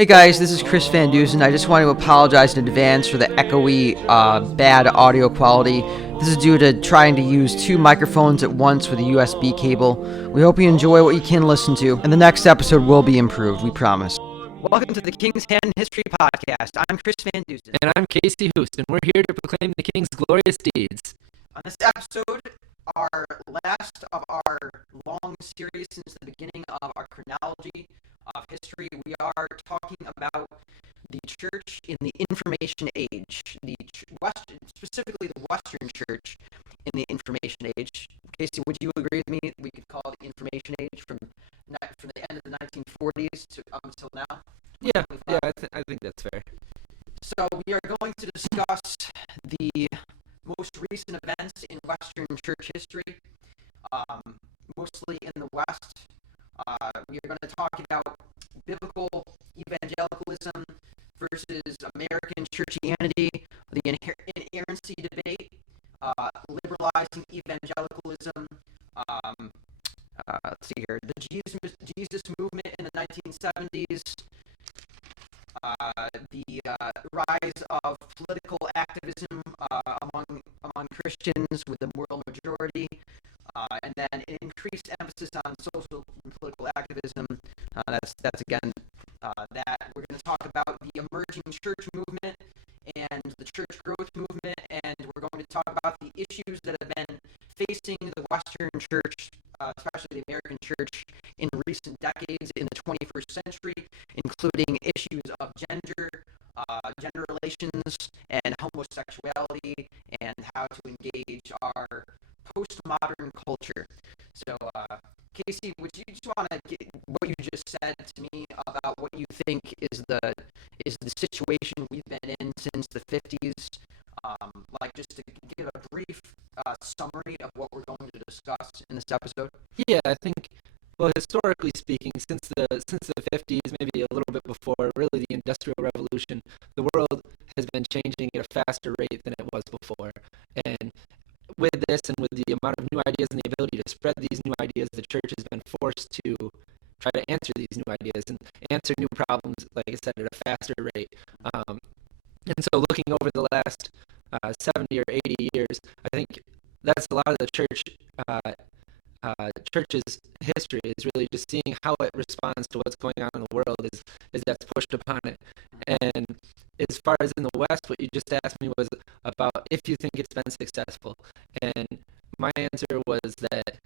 Hey guys, this is Chris Van Dusen. I just want to apologize in advance for the echoey, bad audio quality. This is due to trying to use two microphones at once with a USB cable. We hope you enjoy what you can listen to, and the next episode will be improved, we promise. Welcome to the King's Hand History Podcast. I'm Chris Van Dusen. And I'm Casey Houston. We're here to proclaim the King's glorious deeds. On this episode, our last of our long series since the beginning of our chronology of history, we are talking about the church in the information age, specifically the Western church in the information age. Casey, would you agree with me? We could call it the information age from the end of the 1940s to up until now. Yeah, I think that's fair. So we are going to discuss the most recent events in Western church history, mostly in the West. We are going to talk about biblical evangelicalism versus American churchianity, the inerrancy debate, liberalizing evangelicalism. Let's see here, the Jesus movement in the 1970s. The rise of political activism among Christians with the moral majority, and then an increased emphasis on social and political activism. That's again that we're going to talk about the emerging church movement and the church growth movement, and we're going to talk about the issues that have been facing the Western church, especially the American church, in recent decades in the 21st century, including issues of gender relations, and homosexuality, and how to engage our postmodern culture. So, Casey, would you just want to get what you just said to me about what you think is the situation we've been in since the 50s? Just to give a brief summary of what we're going to discuss in this episode. Yeah, I think, well, historically speaking, since the 50s, maybe a little bit before, really the Industrial Revolution, the world has been changing at a faster rate than it was before. And with this and with the amount of new ideas and the ability to spread these new ideas, the church has been forced to try to answer these new ideas and answer new problems, like I said, at a faster rate. And so looking over the last 70 or 80 years, I think that's a lot of the church's history is really just seeing how it responds to what's going on in the world is that's pushed upon it. And as far as in the West, what you just asked me was about if you think it's been successful. And my answer was that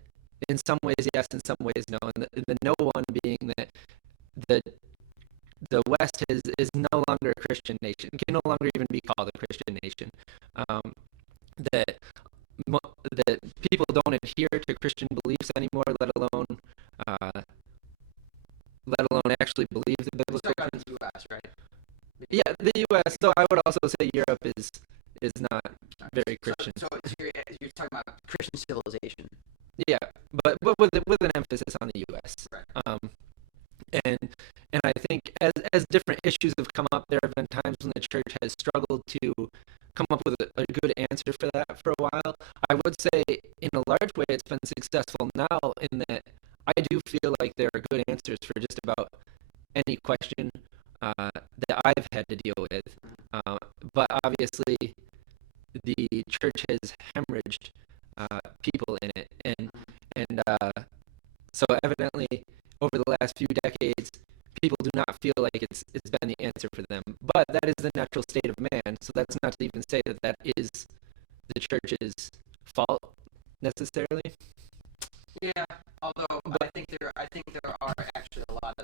in some ways yes, in some ways no. And the no one being that the West is no longer a Christian nation, can no longer even be called a Christian nation. That people don't adhere to Christian beliefs anymore, let alone actually believe the biblical. In the U.S., right? Yeah, the U.S. So I would also say Europe is not very Christian. So you're talking about Christian civilization. Yeah, but with an emphasis on the U.S. Right. And I think as different issues have come up, there have been times when the church has struggled to come up with a good answer for that for a while. I would say in a large way it's been successful now in that I do feel like there are good answers for just about any question that I've had to deal with. But obviously the church has hemorrhaged people in it, and so evidently over the last few decades, people do not feel like it's been the answer for them. But that is the natural state of man, so that's not to even say that is the church's fault necessarily. Yeah, although I think there are actually a lot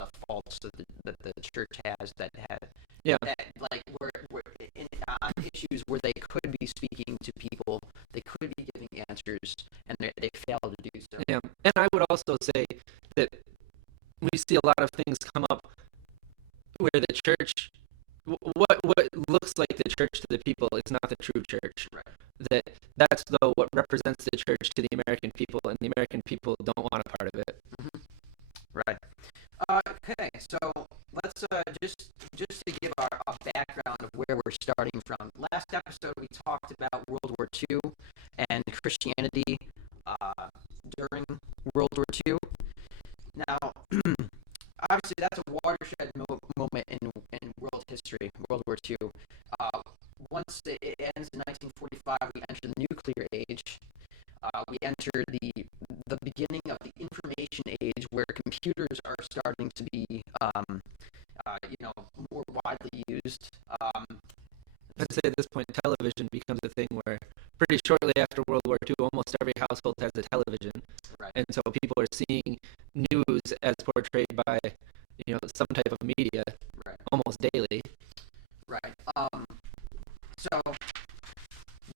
of faults that the church has that like where on issues where they could be speaking to people, they could be giving answers, and they fail to do so. Yeah, and I would also say that we see a lot of things come up where the church, what looks like the church to the people is not the true church. Right. That's though what represents the church to the American people, and the American people don't want a part of it. Mm-hmm. Right. Okay, so let's just to give a background of where we're starting from. Last episode we talked about World War II and Christianity during World War II. Now, obviously, that's a watershed history, World War II. Uh, Once it ends in 1945, we enter the nuclear age. We enter the beginning of the information age, where computers are starting to be, more widely used. I'd say at this point, television becomes a thing where pretty shortly after World War II, almost every household has a television, Right. and so people are seeing news as portrayed by, some type of media Right. almost daily. Right. So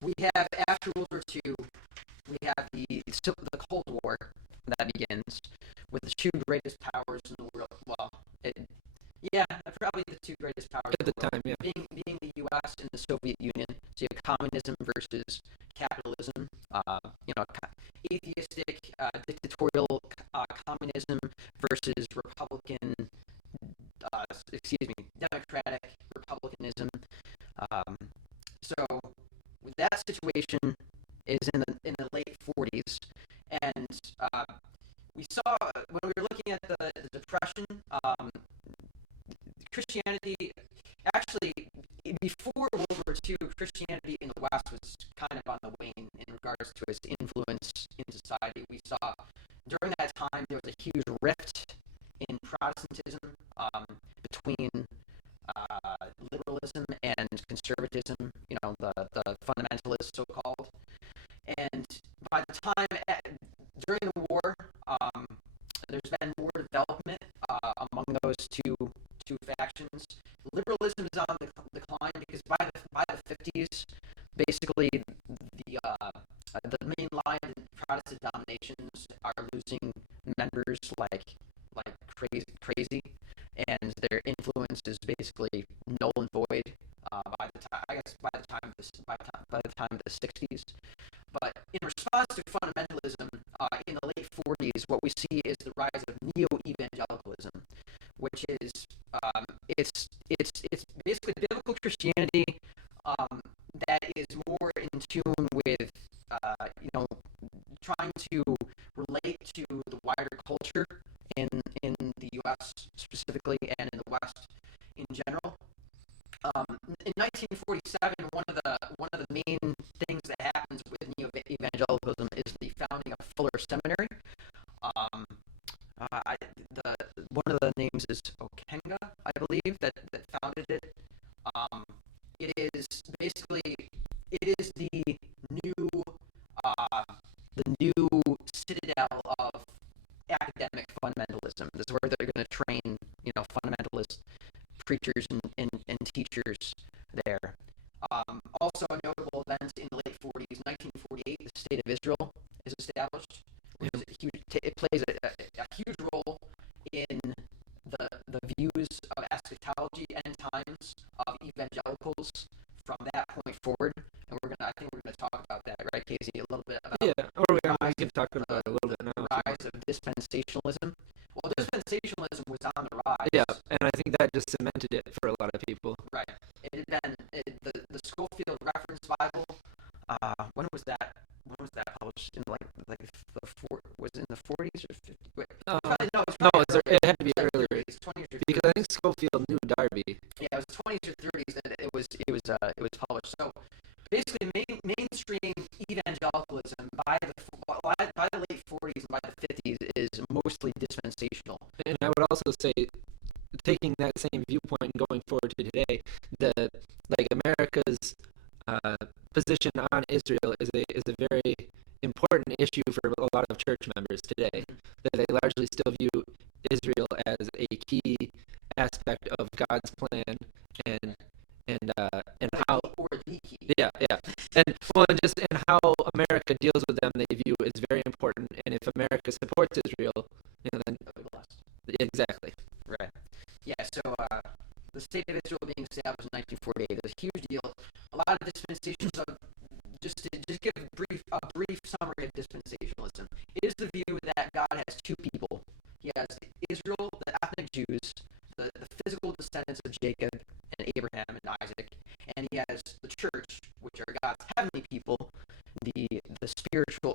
we have, after World War II, we have the Cold War that begins with the two greatest powers in the world. Well, probably the two greatest powers At in the the world, time, yeah. being the U.S. and the Soviet Union. So you have communism versus capitalism. Atheistic, dictatorial communism versus democratic republicanism. So that situation is in the late 40s, and we saw when we were looking at the Depression, Christianity actually before World War II, Christianity in the West was kind of on the wane in regards to its influence in society. We saw during that time there was a huge rift in Protestantism between liberalism and conservatism, the fundamentalists, so called. And by the time during the war, there's been more development among those two factions. Liberalism is on the decline because by the 50s, basically the mainline Protestant denominations are losing members like crazy, and their influence is basically null and void by the time of the 60s. But in response to fundamentalism in the late 40s, what we see is the rise of neo-evangelicalism, which is it's basically biblical Christianity that is more in tune with trying to relate to the wider culture in the U.S. specifically and in the West in general. In 1947, one of the main things that happens with neo-evangelicalism is the founding of Fuller Seminary. One of the names is Okenga, I believe, that founded it. It is the new citadel of academic fundamentalism. This is where they're going to train, fundamentalist preachers and teachers there. Also, a notable event in the late 40s, 1948, the State of Israel is established. It plays a huge role in the views of eschatology, end times, of evangelicals from that point forward. And I think we're gonna talk about that, right, Casey? A little bit about we can talk about it a little bit now. The rise of dispensationalism. Well, dispensationalism was on the rise. Yeah, and I think that just cemented it for a lot of people. Right. It had been the Schofield Reference Bible. When was that? When was that published? In was it in the 40s or 50s? Wait, it had to be earlier. 20s or 30s. Because I think Schofield knew Darby. Yeah, it was 20s or 30s that it was published. So basically, mainstream evangelicalism by the late 40s and by the 50s is mostly dispensational. And I would also say, taking that same viewpoint and going forward to today, America's position on Israel is a very important issue for a lot of church members today. That they largely still view Israel as a key aspect of God's plan and how and how America deals with them, they view is very important. And if America supports Israel, then exactly right. Yeah. So the State of Israel being established in 1948 is a huge deal. A lot of dispensationalism. Just to give a brief summary of dispensationalism, it is the view that God has two people. He has Israel, the ethnic Jews, the physical descendants of Jacob and Abraham and Isaac, and he has the church, which are God's heavenly people, the spiritual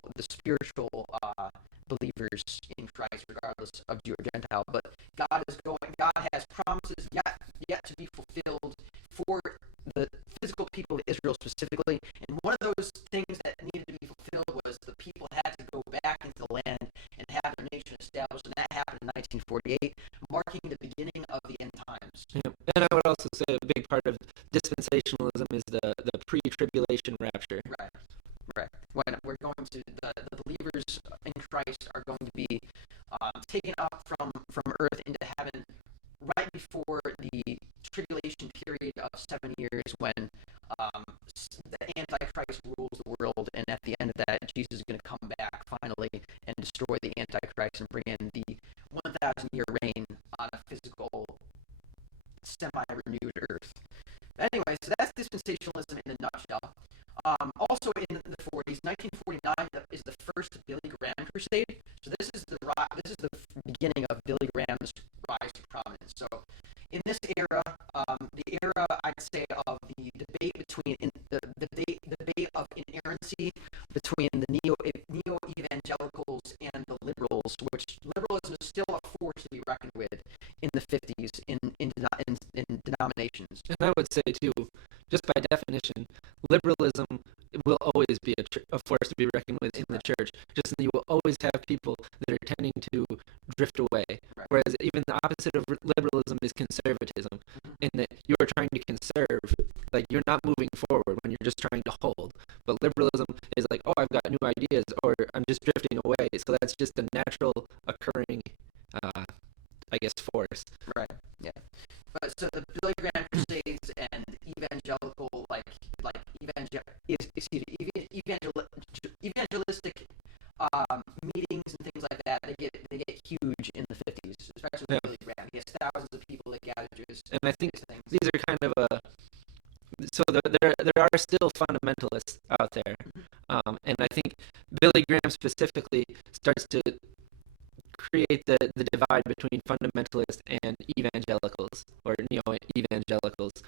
believers in Christ, regardless of Jew or Gentile. But God has promises yet to be fulfilled Yeah. And I would also say a big part of dispensationalism is the pre-tribulation rapture. Right. Right. When we're going to the believers in Christ are going to be taken up from earth into heaven right before the tribulation period of 7 years, when the Antichrist rules the world, and at the end of that, Jesus is going to come back finally and destroy the Antichrist and bring in the 1,000-year reign on a physical, semi-renewed earth. Anyway, so that's dispensationalism in a nutshell. Also in the 40s, 1949 is the first Billy Graham crusade. So this is the beginning of Billy Graham's rise to prominence. So in this era, the era I'd say of the debate between the debate of inerrancy between the neo evangelicals and the liberals, which liberalism is still a force to be reckoned with in the 50s in denominations. And I would say too, just by definition, liberalism will always be a force to be reckoned with in the church. Just that you will always have people that are tending to drift away. Right. Whereas even the opposite of liberalism is conservatism, in that you are trying to conserve, like you're not moving forward when you're just trying to hold. But liberalism is like, oh, I've got new ideas, or I'm just drifting away. So that's just a natural occurring, I guess, force. Right. Yeah. But so the Billy Graham crusades and evangelical, evangelistic meetings and things like that, they get huge in the 50s, especially with Billy Graham. He has thousands of people that gather to his. And I think these are kind of so there are still fundamentalists out there, and I think Billy Graham specifically starts to create the divide between fundamentalists and evangelicals, or neo-evangelicals,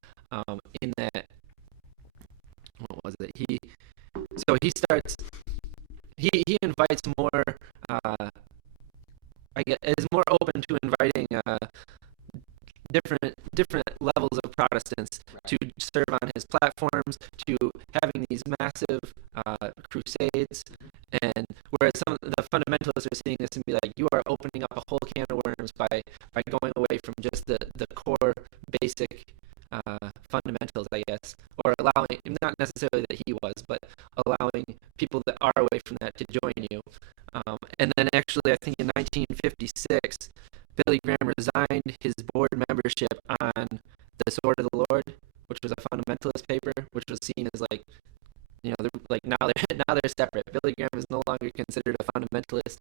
in that, what was it? He invites more, I guess, is more open to inviting different levels of Protestants to serve on his platforms, to having these massive crusades. And whereas some of the fundamentalists are seeing this and be like, you are opening up a whole can of worms by going away from just the core basic fundamentals, I guess, or allowing, not necessarily that he was, but allowing people that are away from that to join you. And then actually, I think in 1956, Billy Graham resigned his board membership on the Sword of the Lord, which was a fundamentalist paper, which was seen as like, now they're separate. Billy Graham is no longer considered a fundamentalist,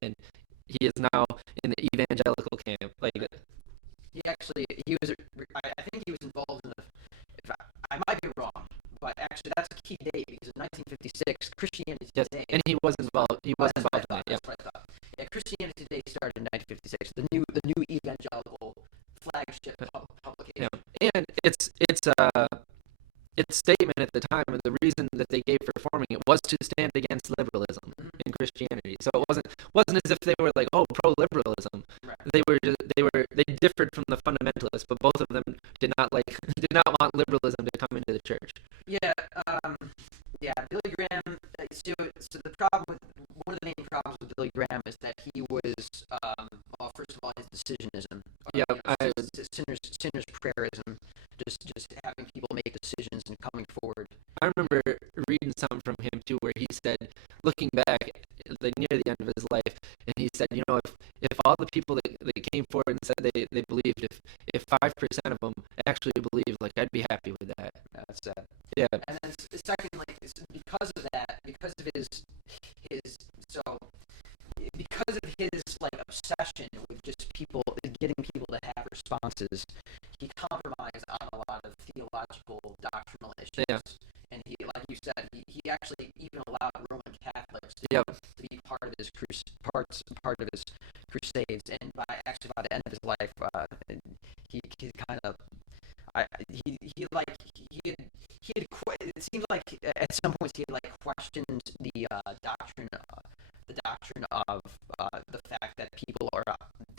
and he is now in the evangelical camp. Like, I think he was involved in I might be wrong, but actually that's a key date, because in 1956, Christianity Today. And he was involved. He was involved in it. Yeah. That's what I thought. Yeah, Christianity Today started in 1956. The new evangelical flagship publication. Yeah. And its statement at the time, and the reason that they gave for forming it, was to stand against liberalism in Christianity. So it wasn't as if they were like, oh, pro-liberalism. Right. They differed from the fundamentalists, but both of them did not want liberalism to come into the church. Yeah. Billy Graham. So the problem with one of the main problems with Billy Graham is that he was, first of all, his decisionism. Sinner's prayerism. Just having people make decisions and coming forward. I remember reading something from him too, where he said, looking back, like near the end of his life, and he said, if all the people that came forward and said they believed, if 5% of them actually believed, like, I'd be happy with that. That's sad. Yeah. And then secondly, because of that, because of his like obsession with just getting people to have responses, he compromised on a lot of theological, doctrinal issues. Yeah. And he, like you said, he actually even allowed Roman Catholics to be part of his crusades. And by the end of his life, he kind of it seems like at some points he had questioned the doctrine of the fact that people are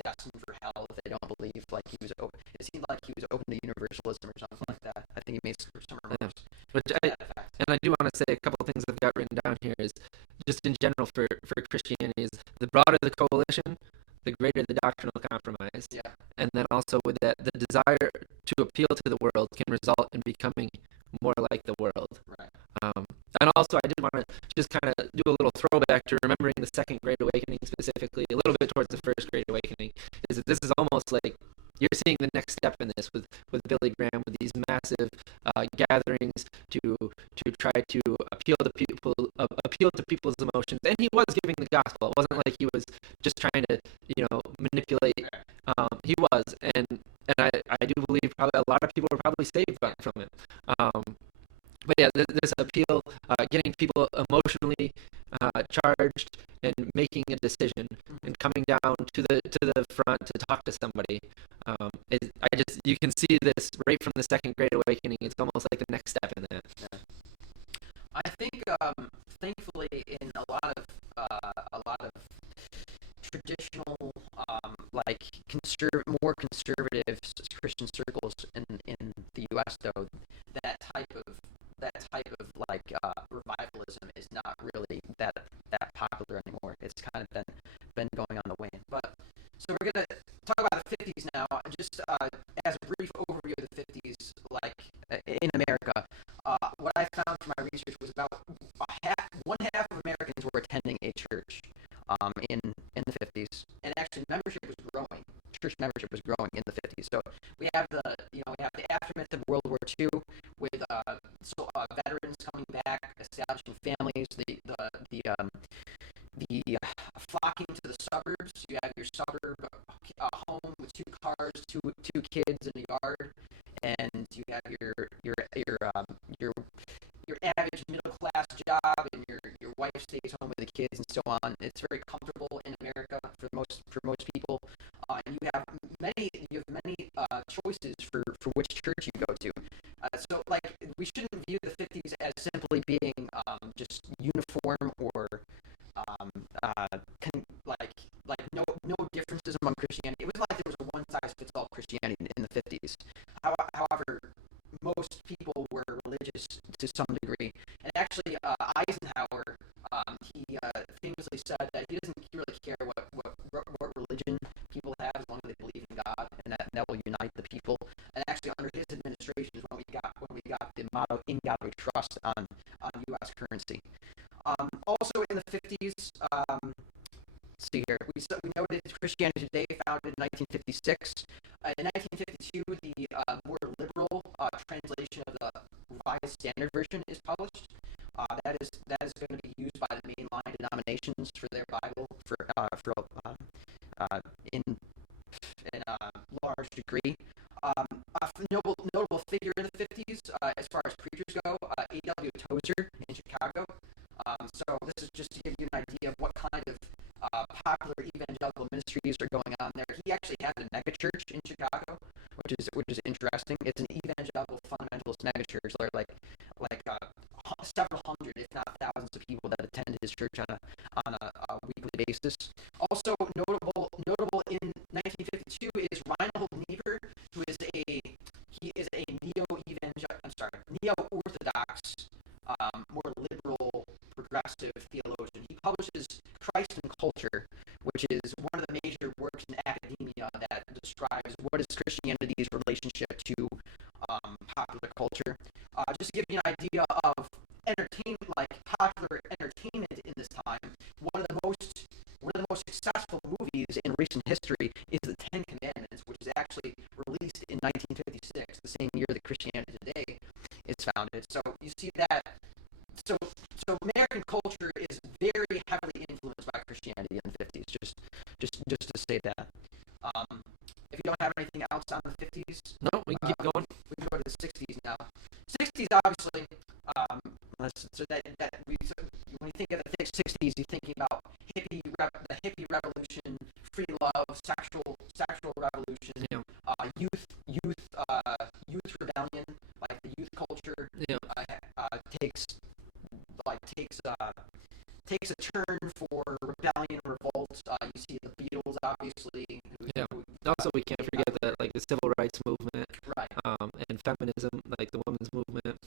destined for hell if they don't believe. It seemed like he was open to universalism or something like that. I think he made some remarks. And I do want to say a couple of things I've got written down here is just in general for Christianity is the broader the coalition, the greater the doctrinal compromise. Yeah. And then also with that, the desire to appeal to the world can result in becoming more like the world. Right. And also, I did want to just kind of do a little throwback to remembering the Second Great Awakening specifically, a little bit towards the First Great Awakening. Is that this is almost like you're seeing the next step in this with Billy Graham, with these massive gatherings to try to appeal to people's emotions, and he was giving the gospel. It wasn't like he was just trying to manipulate. He was, and I do believe probably a lot of people were probably saved from it. But yeah, this appeal, getting people emotionally charged and making a decision and coming down to the front to talk to somebody. You can see this right from the Second Great Awakening. It's almost like the next step in that. Yeah. I think, thankfully, in a lot of traditional, like more conservative Christian circles in the U.S., though, that type of like revivalism is not really that popular anymore. It's kind of been going on the wane. But so we're gonna talk about the 50s now, just as a brief overview of the 50s, like in America. What I found from my research was about one half of Americans were attending a church in the 50s, and actually membership was growing. Church membership was growing in the 50s. So we have the aftermath of World War II with veterans coming back, establishing families, the flocking to the suburbs. You have your suburb home with two cars, two kids in the yard, and you have your average middle class job, and your wife stays home with the kids and so on. It's very comfortable in America for most people, and you have many choices for which church you go to. So like we shouldn't view the 50s as simply being just uniform or no differences among Christianity. It was like there was a one size fits all Christianity in the 50s. However, most people were religious to some degree, and actually Eisenhower he famously said that he doesn't really care what religion people have as long as they believe in God, and that will unite the people. And actually, under his administration is when we got the motto "In God We Trust" on U.S. currency. Also in the 50s, see here, we noted Christianity Today, founded in 1956. In 1952, the more liberal translation of the Revised Standard Version is published. That is going to be used by the mainline denominations for their Bible in a large degree. A notable figure in the 50s, as far as preachers go, A.W. Tozer in Chicago. So this is just to give you an idea of what kind of popular evangelical ministries are going on there. He actually has a megachurch in Chicago, which is interesting. It's an evangelical fundamentalist megachurch. There are like several hundred, if not thousands, of people that attend his church on a weekly basis. Also notable in 1952 is Reinhold Niebuhr, who is a neo-orthodox, more liberal, progressive theologian. He publishes Christ and Culture, which is one of the major works in academia that describes what is Christianity's relationship to popular culture. Just to give you an idea of entertainment, like popular entertainment in this time, one of the most successful movies in recent history is The Ten Commandments, which is actually released in 1956, the same year that Christianity Today is founded. So you see that. So American culture is very heavily influenced by Christianity in the 50s. Just to say that. If you don't have anything else on the 50s, no, we can keep going. We can go to the 60s now. 60s, obviously. When you think of the 60s, you're thinking about the hippie revolution, free love, sexual revolution, yeah. Youth rebellion, like the youth culture, yeah. takes a turn for rebellion, revolt. You see the Beatles, obviously. Also, we can't forget that, like, the civil rights movement, right, and feminism, like the women's movement.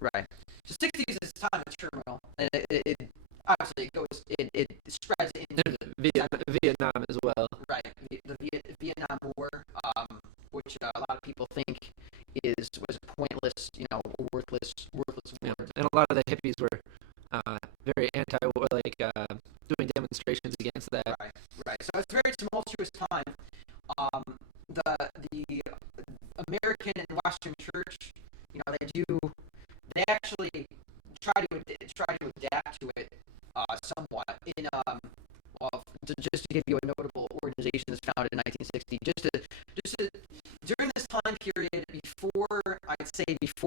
Right. So 60s is a time of turmoil, and it obviously it spreads into Vietnam as well. Right. The which a lot of people think was pointless, worthless Yeah. word. And a lot of the hippies were very anti-war, doing demonstrations against that. Right, right. So it's a very tumultuous time. Um, the American and Western church, they actually try to adapt to it somewhat. Just to give you a notable organization that's founded in 1960, during this time period before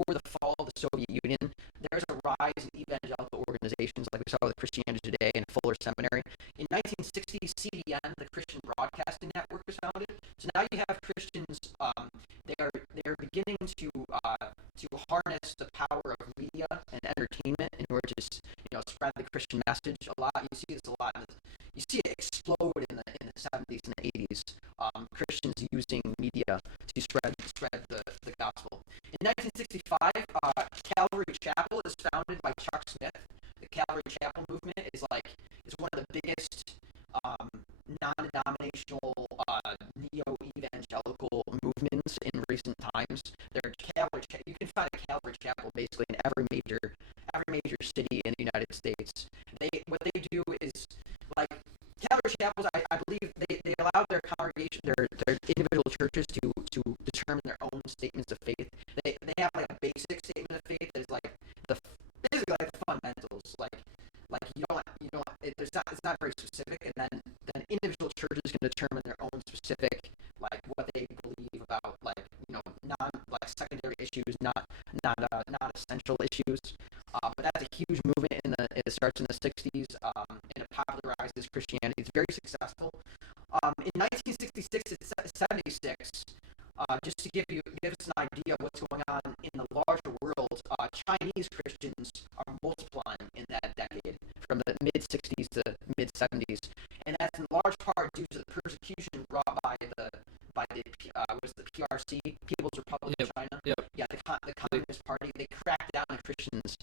the fall of the Soviet Union, there's a rise in evangelical organizations like we saw with Christianity Today and Fuller Seminary. In 1960, CBN, the Christian Broadcasting Network, was founded. So now you have Christians. They are beginning to harness the power of media and entertainment in order to spread the Christian message a lot. You see this a lot. You see it explode in the 70s and the 80s. Christians using media to spread the gospel. In 1965, Calvary Chapel is founded by Chuck Smith. The Calvary Chapel movement is one of the biggest non-denominational neo-evangelical movements in recent times. You can find a Calvary Chapel basically in every major city in the United States. What they do is like Calvary Chapels. I believe they allow their congregation, their individual churches to determine their own statements of faith. They have like a basic statement of faith that is basically like the fundamentals. It's not very specific, and then individual churches can determine their own specific what they believe about non secondary issues, not essential issues. But that's a huge movement it starts in the 60s, and it popularizes Christianity. It's very successful. In 1966 and 76, just to give us an idea of what's going on in the larger world, Chinese Christians are multiplying in that decade from the mid 60s to mid 70s, and that's in large part due to the persecution brought by the PRC, People's Republic of China. Yep. Yeah, the Communist Party. They cracked down on Christians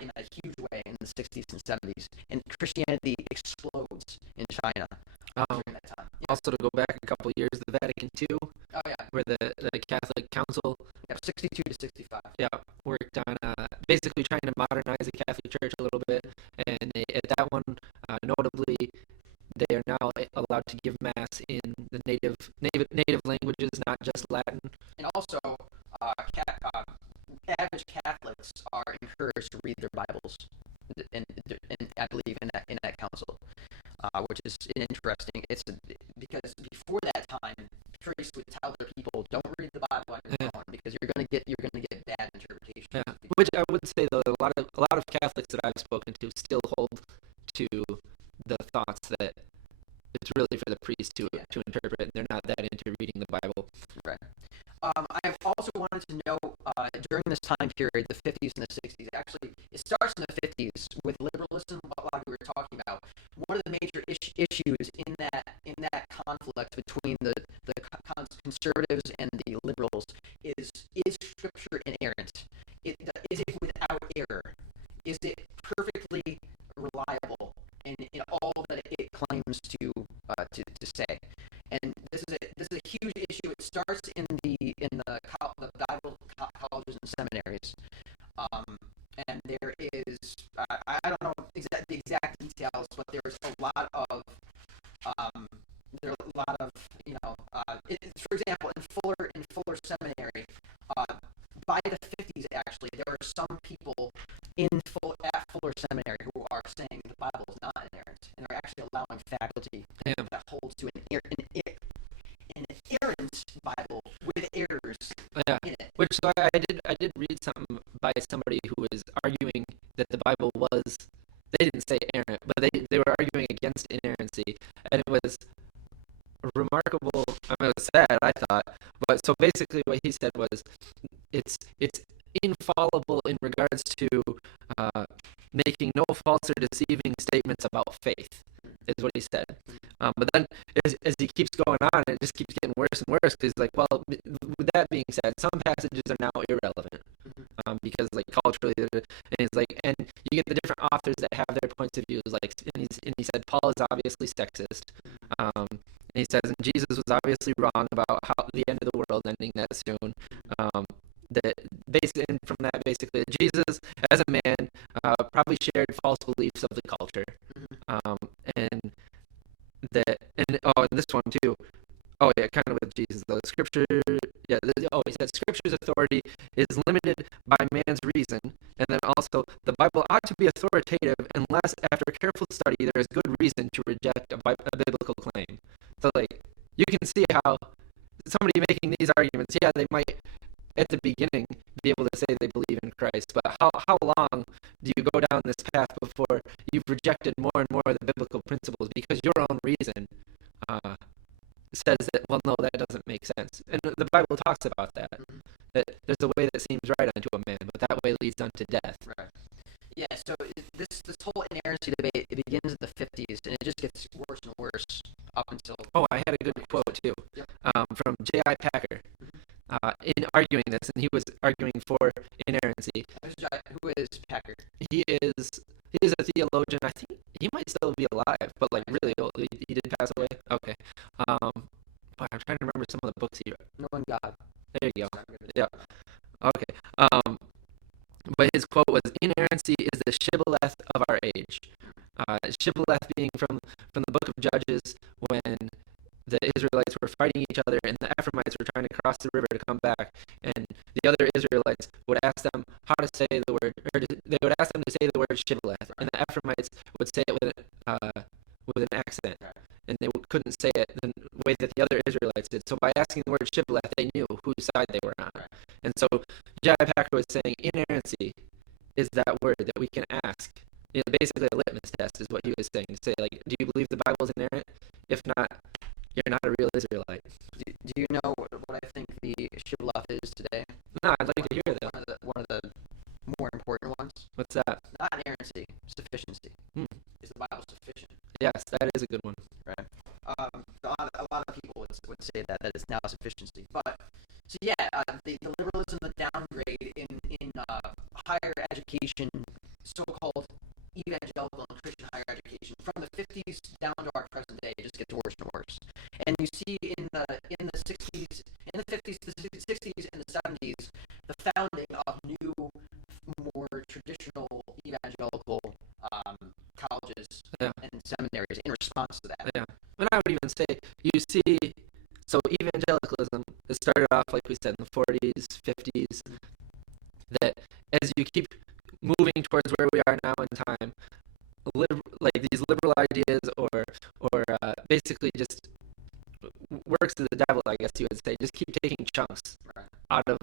in a huge way in the 60s and 70s, and Christianity explodes in China during that time. Yeah. Also, to go back a couple of years, the Vatican II, where the Catholic Council, 62 to 65, worked on basically trying to modernize the Catholic Church a little bit, and at that one, notably, they are now allowed to give mass in the native languages, not just Latin. And also, average Catholics are encouraged to read their Bibles, and I believe in that council, which is interesting. Because before that time, priests would tell their people, "Don't read the Bible on your own, because you're gonna get bad interpretations." Yeah, which I would say though, a lot of Catholics that I've spoken to still hold to the thoughts that it's really for the priest to interpret, and they're not that into reading the Bible. Right. I have also wanted to know during this time period, the 50s and the 60s. Actually, it starts in the 50s with liberalism, like we were talking about. One of the major issues in that conflict between the conservatives and the liberals is Scripture inerrant? Is it without error? Is it perfectly reliable in all that it claims to say? And this is a huge issue. It starts in the Bible colleges and seminaries, and there is I don't know the exact details, but there's a lot of for example, in Fuller Seminary, by the 50s actually, there are some people at Fuller Seminary who are saying the Bible is not inerrant, and are actually allowing faculty that holds to an inerrant Bible with errors in it. Which I did read something by somebody who was arguing that the Bible was, they didn't say errant, but they were arguing against inerrancy, and it was remarkable. I mean, it was sad, I thought, but so basically what he said was it's infallible in regards to making no false or deceiving statements about faith, is what he said. But then as he keeps going on, it just keeps getting worse and worse, because well, with that being said, some passages are now irrelevant because culturally, and he's and you get the different authors that have their points of views, and he said Paul is obviously sexist, And he says, and Jesus was obviously wrong about how the end of the world ending that soon. Um, that basically, from that, basically, Jesus as a man probably shared false beliefs of the culture, um, and and this one too. Oh yeah, kind of with Jesus though. Scripture, yeah. He said Scripture's authority is limited by man's reason, and then also the Bible ought to be authoritative unless, after careful study, there is good reason to reject a biblical claim. So like, you can see how somebody making these arguments, yeah, they might at the beginning be able to say they believe in Christ, but how long do you go down this path before you've rejected more and more of the biblical principles because your own reason uh, says that, well, no, that doesn't make sense. And the Bible talks about that. That there's a way that seems right unto a man, but that way leads unto death. Right. Yeah, so this whole inerrancy debate, it begins in the 50s, and it just gets worse and worse up until... Oh, I had a good quote, too, Yep. from J.I. Packer. In arguing this, and he was arguing for inerrancy. Who is Packer? He is a theologian. I think he might still be alive, but like really old. He did pass away. Okay. But I'm trying to remember some of the books he wrote. Knowing God. There you go. Yeah. Okay. But his quote was, "Inerrancy is the shibboleth of our age." Shibboleth being from the book of Judges, when the Israelites were fighting each other and the Ephraimites were trying to cross the river to come back, and the other Israelites would ask them how to say the word, or they would ask them to say the word shibboleth, and the Ephraimites would say it with an accent, and they couldn't say it the way that the other Israelites did. So by asking the word shibboleth, they knew whose side they were on. And so J.I. Packer was saying inerrancy is that word that we can ask. Basically a litmus test is what he was saying. To say, like, do you believe the Bible is inerrant? If not, you're not a real Israelite. Do you know what I think the shibboleth is today? No, I'd like to hear that. One of the more important ones. What's that? Not inerrancy, sufficiency. Is the Bible sufficient? Yes, that is a good one. Right. A lot of people would say that it's now sufficiency. But so yeah, the liberalism, the downgrade in higher education, so-called evangelical and Christian higher education, from the 50s down to our present day, it just gets worse and worse. And you see in the 60s, in the 50s, the 60s, and the 70s, the founding of new, more traditional evangelical colleges and seminaries in response to that. Yeah, and I would even say you see, so evangelicalism has started off, like we said, in the 40s, 50s. That as you keep moving towards where we are now in time, like these liberal ideas or basically just works of the devil, I guess you would say, just keep taking chunks out of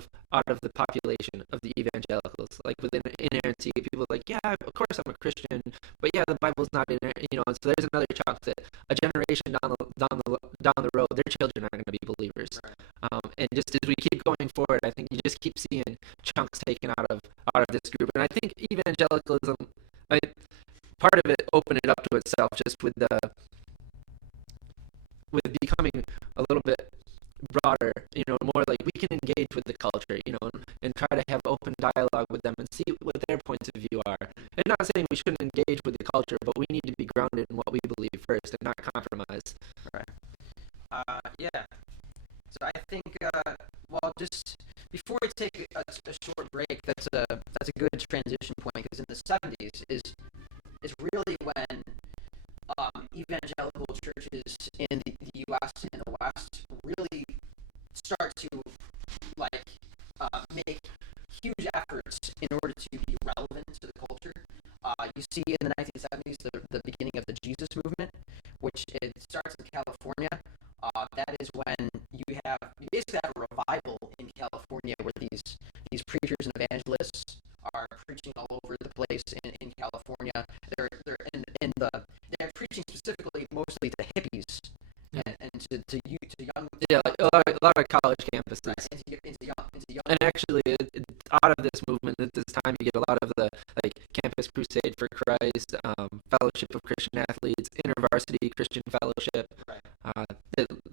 the population of the evangelicals. Like within inerrancy, people are like, yeah, of course I'm a Christian, but yeah, the Bible's not inerrant, and so there's another chunk that a generation down the road, their children are going to be believers. And just as we keep going forward, I think you just keep seeing chunks taken out of this group. And I think evangelicalism, part of it opened it up to itself just with becoming a little bit broader, more like we can engage with the culture, and try to have open dialogue with them and see what their points of view are. And not saying we shouldn't engage with the culture, but we need to be grounded in what we believe first and not compromise. Right. Yeah. So I think, just before we take a short break, that's a good transition point, because in the 70s is really when evangelical churches in the U.S. and the West really start to make huge efforts in order to be relevant to the culture. You see in the 1970s the beginning of the Jesus movement, which it starts in California. That is when you basically have a revival in California where these preachers and evangelists are preaching all over the place in California. They're preaching specifically mostly to hippies and to young. Yeah, like a lot of college campuses. Right, into young. And actually, out of this movement, at this time, you get a lot of the Campus Crusade for Christ, Fellowship of Christian Athletes, InterVarsity Christian Fellowship. Right.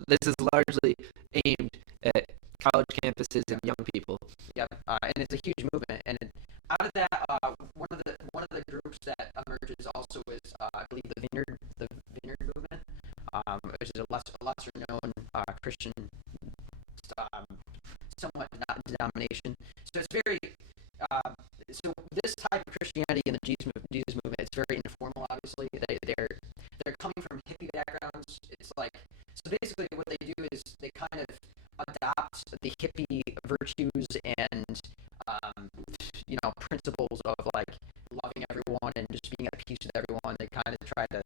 This is largely aimed at college campuses and young people. Yep. And it's a huge movement. And out of that, one of the groups that emerges also is, I believe, the Vineyard movement. It was is a lesser known Christian, um, somewhat denomination. So it's very so this type of Christianity in the Jesus movement, it's very informal. Obviously, they're coming from hippie backgrounds. It's like, so basically what they do is they kind of adopt the hippie virtues and principles of like loving everyone and just being at peace with everyone. They kind of try to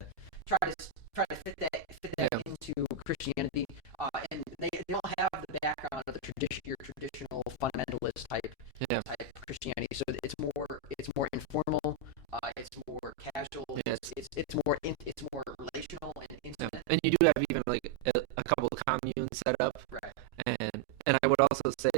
fit that Yeah. into Christianity, and they don't have the background of your traditional fundamentalist Yeah. type Christianity. So it's more informal. It's more casual. Yeah. It's more relational and Yeah. intimate. And you do have even like a couple of communes set up, Right. and I would also say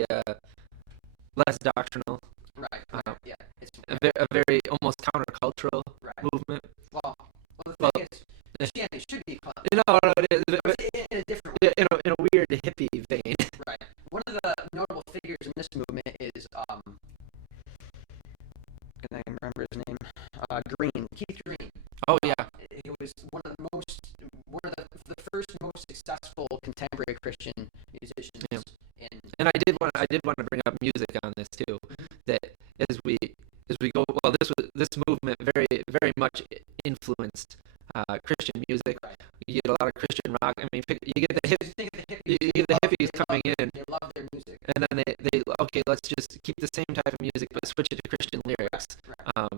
less doctrinal, Right. Yeah. It's a very almost countercultural right. movement. Well, the Well, thing is, Christianity should be no, it is, but in a different way. in a weird hippie vein. Right. One of the notable figures in this movement is can I remember his name? Keith Green. Oh yeah, He was one of the first most successful contemporary Christian musicians. Yeah. In and I did want to bring up music on this too. That as we go, well, this movement very much influenced Christian music. right. You get a lot of Christian rock. I mean, you get the You think of the hippies, you get the hippies they coming in, They love their music. and then they okay, let's just keep the same type of music but switch it to Christian lyrics. Right.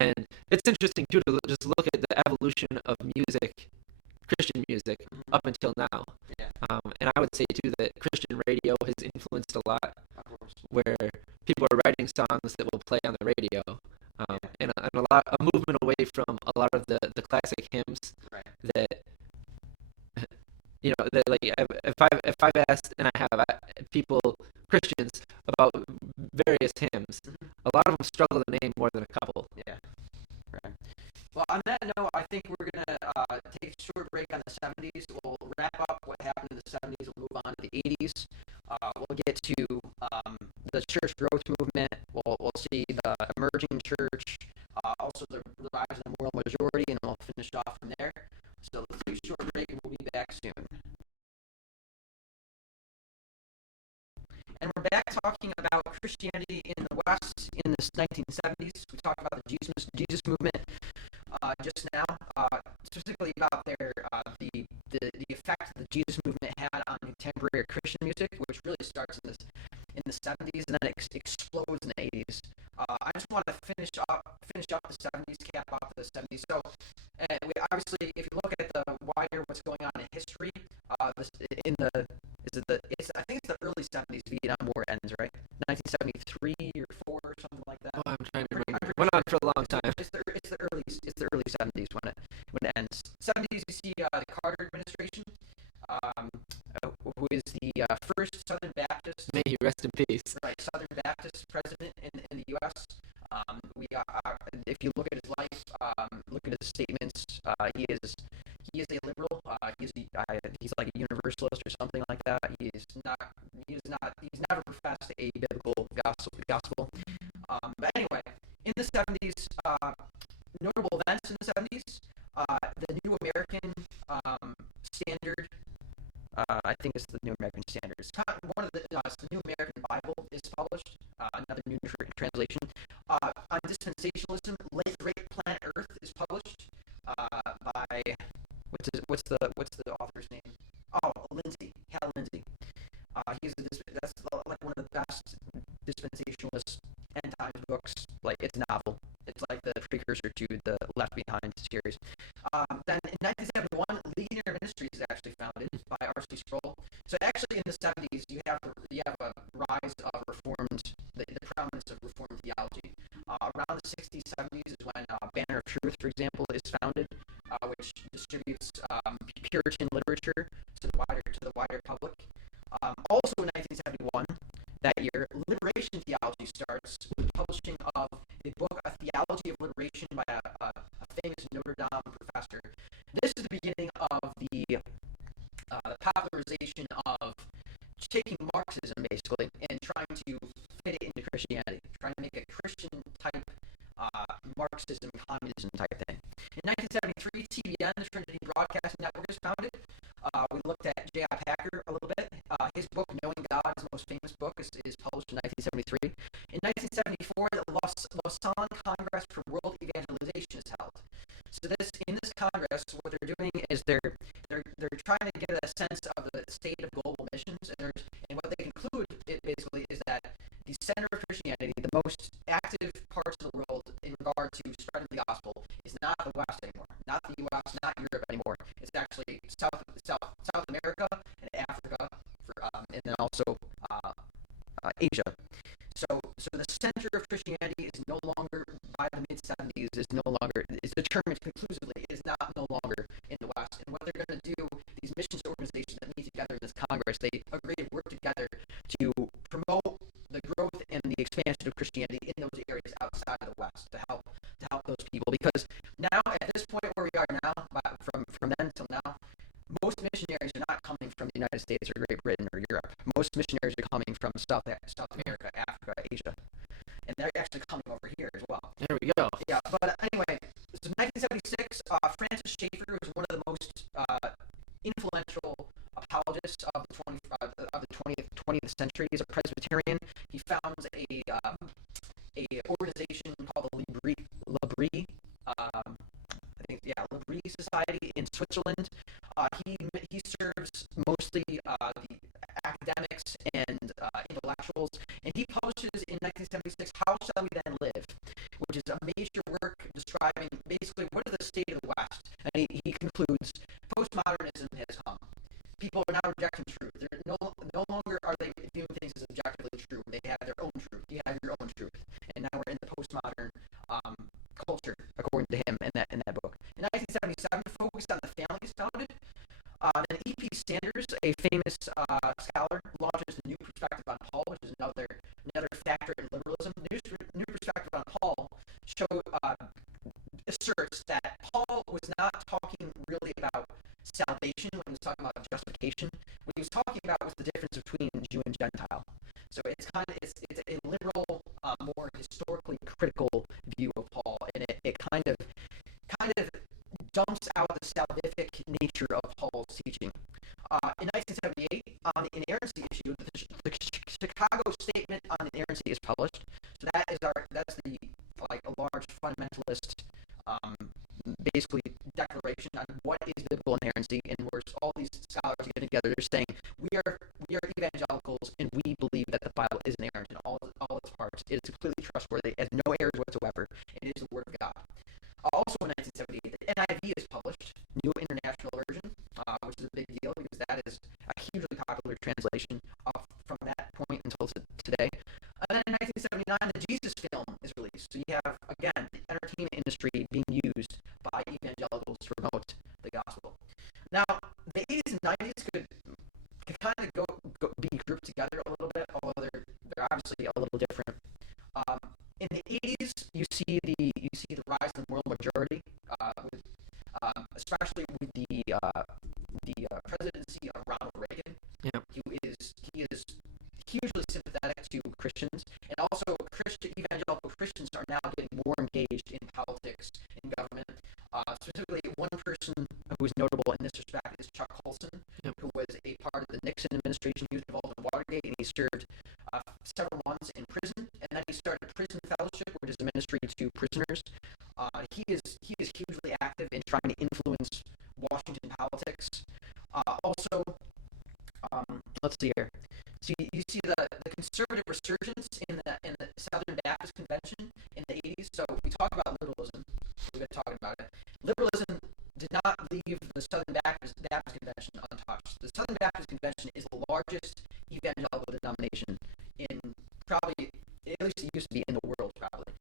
And it's interesting too to just look at the evolution of music, Christian music, Mm-hmm. up until now. Yeah. And I would say too that Christian radio has influenced a lot, Of course. where people are writing songs that will play on the radio, Yeah. and a movement away from a lot of the classic hymns Right. that that like if I've asked, and I have people, Christians, about various hymns, Mm-hmm. a lot of them struggle to name more than a couple. Yeah. Right. Well, on that note, I think we're gonna take a short break on the '70s. We'll wrap up what happened in the '70s. We'll move on to the '80s. We'll get to the church growth movement. We'll see the emerging church, also the rise of the moral majority, and we'll finish off from there. So let's take a short break, and we'll be back soon. And we're back talking about Christianity in the West in the 1970s. We talked about the Jesus movement just now, specifically about the effect the Jesus movement had on contemporary Christian music, which really starts in the 70s and then explodes in the 80s. I just want to finish up the 70s, cap off the 70s. So, obviously, if you look at the wider what's going on in history, I think it's the early 70s Vietnam War ends, right? 1973 or 4 or something like that. Oh, I'm trying to remember. I'm It went on for a long time. It's the early 70s when it ends. 70s, you see the Carter administration, who is the first Southern Baptist. May he rest in peace. Right, Southern Baptist president in the U.S. If you look at his life, look at his statements, he is a liberal. He's like a universalist or something like that. He's never professed a biblical gospel. But anyway, in the 70s, notable events in the 70s, the New American Standard. I think it's the New American Standard. It's kind of one of the New American Bible is published. Another new translation. On dispensationalism, Great Planet Earth is published by what's the author's name? Oh, Hal Lindsey. That's like one of the best dispensationalist end times books. Like, it's a novel. It's like the precursor to the Left Behind series. Then in 1971, Legionary Ministries is actually founded by R.C. Sproul. So actually, in the 70s, you have a rise of the prominence of Reformed theology. Around the 60s, 70s is when Banner of Truth, for example, is founded, which distributes Puritan literature to the wider public. Also in 1971, that year, liberation theology starts with the publishing of a book, A Theology of Liberation, by a famous Notre Dame professor. This is the beginning of the popularization of taking Marxism, basically, and trying to fit it into Christianity, trying to make a Christian type Marxism, communism type thing. In 1973, TBN, the Trinity Broadcasting Network, is founded. famous book is published in 1973. In 1974, the Lausanne Congress for World Evangelization is held. So in this Congress, what they're doing is they're trying to get a sense of the state of global missions, and what they conclude basically is that the center of Christianity, the most active parts of the world in regard to spreading the gospel, is not the West anymore, not the U.S., not Europe anymore. It's actually South America and Africa, and then also Asia. So the center of Christianity is no longer, by the mid 70s, is determined conclusively is no longer in the West. And what they're going to do, these missions organizations that meet together in this Congress, they agree to work together to promote the growth and the expansion of Christianity in those areas outside of the West to help those people. Because now, at this point where we are now, from then till now, most missionaries are not coming from the United States or Great Britain or Europe. Most missionaries are coming from South America, Africa, Asia, and they're actually coming over here as well. There we go. Yeah, but anyway, so 1976, Francis Schaeffer was one of the most influential apologists of the 20th century. He's a Presbyterian. He founds a organization called the L'Abri Society in Switzerland. He serves mostly the academics and intellectuals, and he publishes in 1976 "How Shall We Then Live," which is a major work describing basically what is the state of the West. And he concludes, postmodernism has come. People are now rejecting truth. They're no longer are they viewing things as objectively true. They have their own truth. You have your own truth. And now we're in the postmodern culture, according to him in that book. In 1977, focused on the families founded. Then E.P. Sanders, a famous scholar, launches the New Perspective on Paul, which is another factor in liberalism. The New Perspective on Paul asserts that Paul was not talking really about salvation when he was talking about justification. What he was talking about was the difference between Jew and Gentile. So it's a liberal, more historically critical view of Paul, and it kind of dumps out the salvific nature of Paul's teaching. In 1978, on the inerrancy issue, the Chicago Statement on Inerrancy is published. So that's a large fundamentalist, basically declaration on what is biblical inerrancy, and where all these scholars are getting together. They're saying we are evangelicals, and we believe that the Bible is inerrant in all its parts. It is completely trustworthy, it has no errors whatsoever, and it is the Word of God. Also in 1978, the NIV is published, New International Version, which is a big deal because that is a hugely popular translation from that point until today. And then in 1979, the Jesus film is released. So you have, again, the entertainment industry being used by evangelicals to promote the gospel. Now, the 80s and 90s could kind of be grouped together a little bit, although they're obviously a little different. In the 80s, you see the rise of the moral majority, especially with the presidency of Ronald Reagan. Yeah. He is hugely sympathetic to Christians, and also evangelical Christians are now getting more engaged in politics and government. Specifically, one person who is notable in this respect is Chuck Colson, Yep. who was a part of the Nixon administration. He was involved in Watergate, and he served several months in prison, and then he started Prison Fellowship, which is a ministry to prisoners. He is hugely active in trying to influence Washington politics. Also, let's see here. So you see the conservative resurgence in the Southern Baptist Convention in the 80s. So we talk about liberalism. We've been talking about it. Liberalism did not leave the Southern Baptist Convention untouched. The Southern Baptist Convention is the largest evangelical denomination in probably, at least it used to be in the world, probably.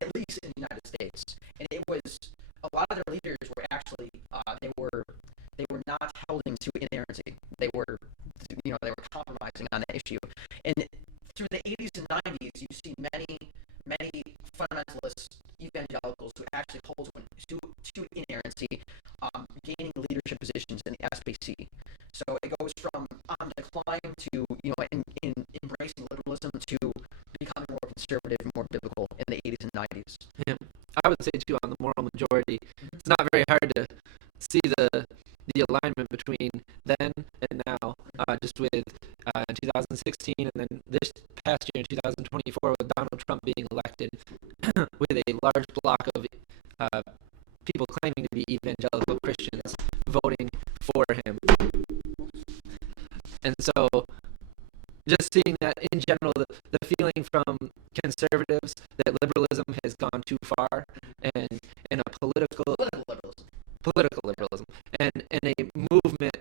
At least in the United States. And it was, a lot of their leaders were actually, they were not holding to inerrancy. They were compromising on that issue. And through the 80s and 90s, you see many fundamentalist evangelicals who actually hold to inerrancy, gaining leadership positions in the SBC. So it goes from on decline to, in embracing liberalism to becoming more conservative and more biblical in the 80s and 90s. Yeah. I would say too, on the moral majority, it's not very hard to see the alignment between then and now. Just with in 2007, 2016 and then this past year in 2024 with Donald Trump being elected with a large block of uh, people claiming to be evangelical Christians voting for him. And so just seeing that in general, the feeling from conservatives that liberalism has gone too far, and a political liberalism, and a movement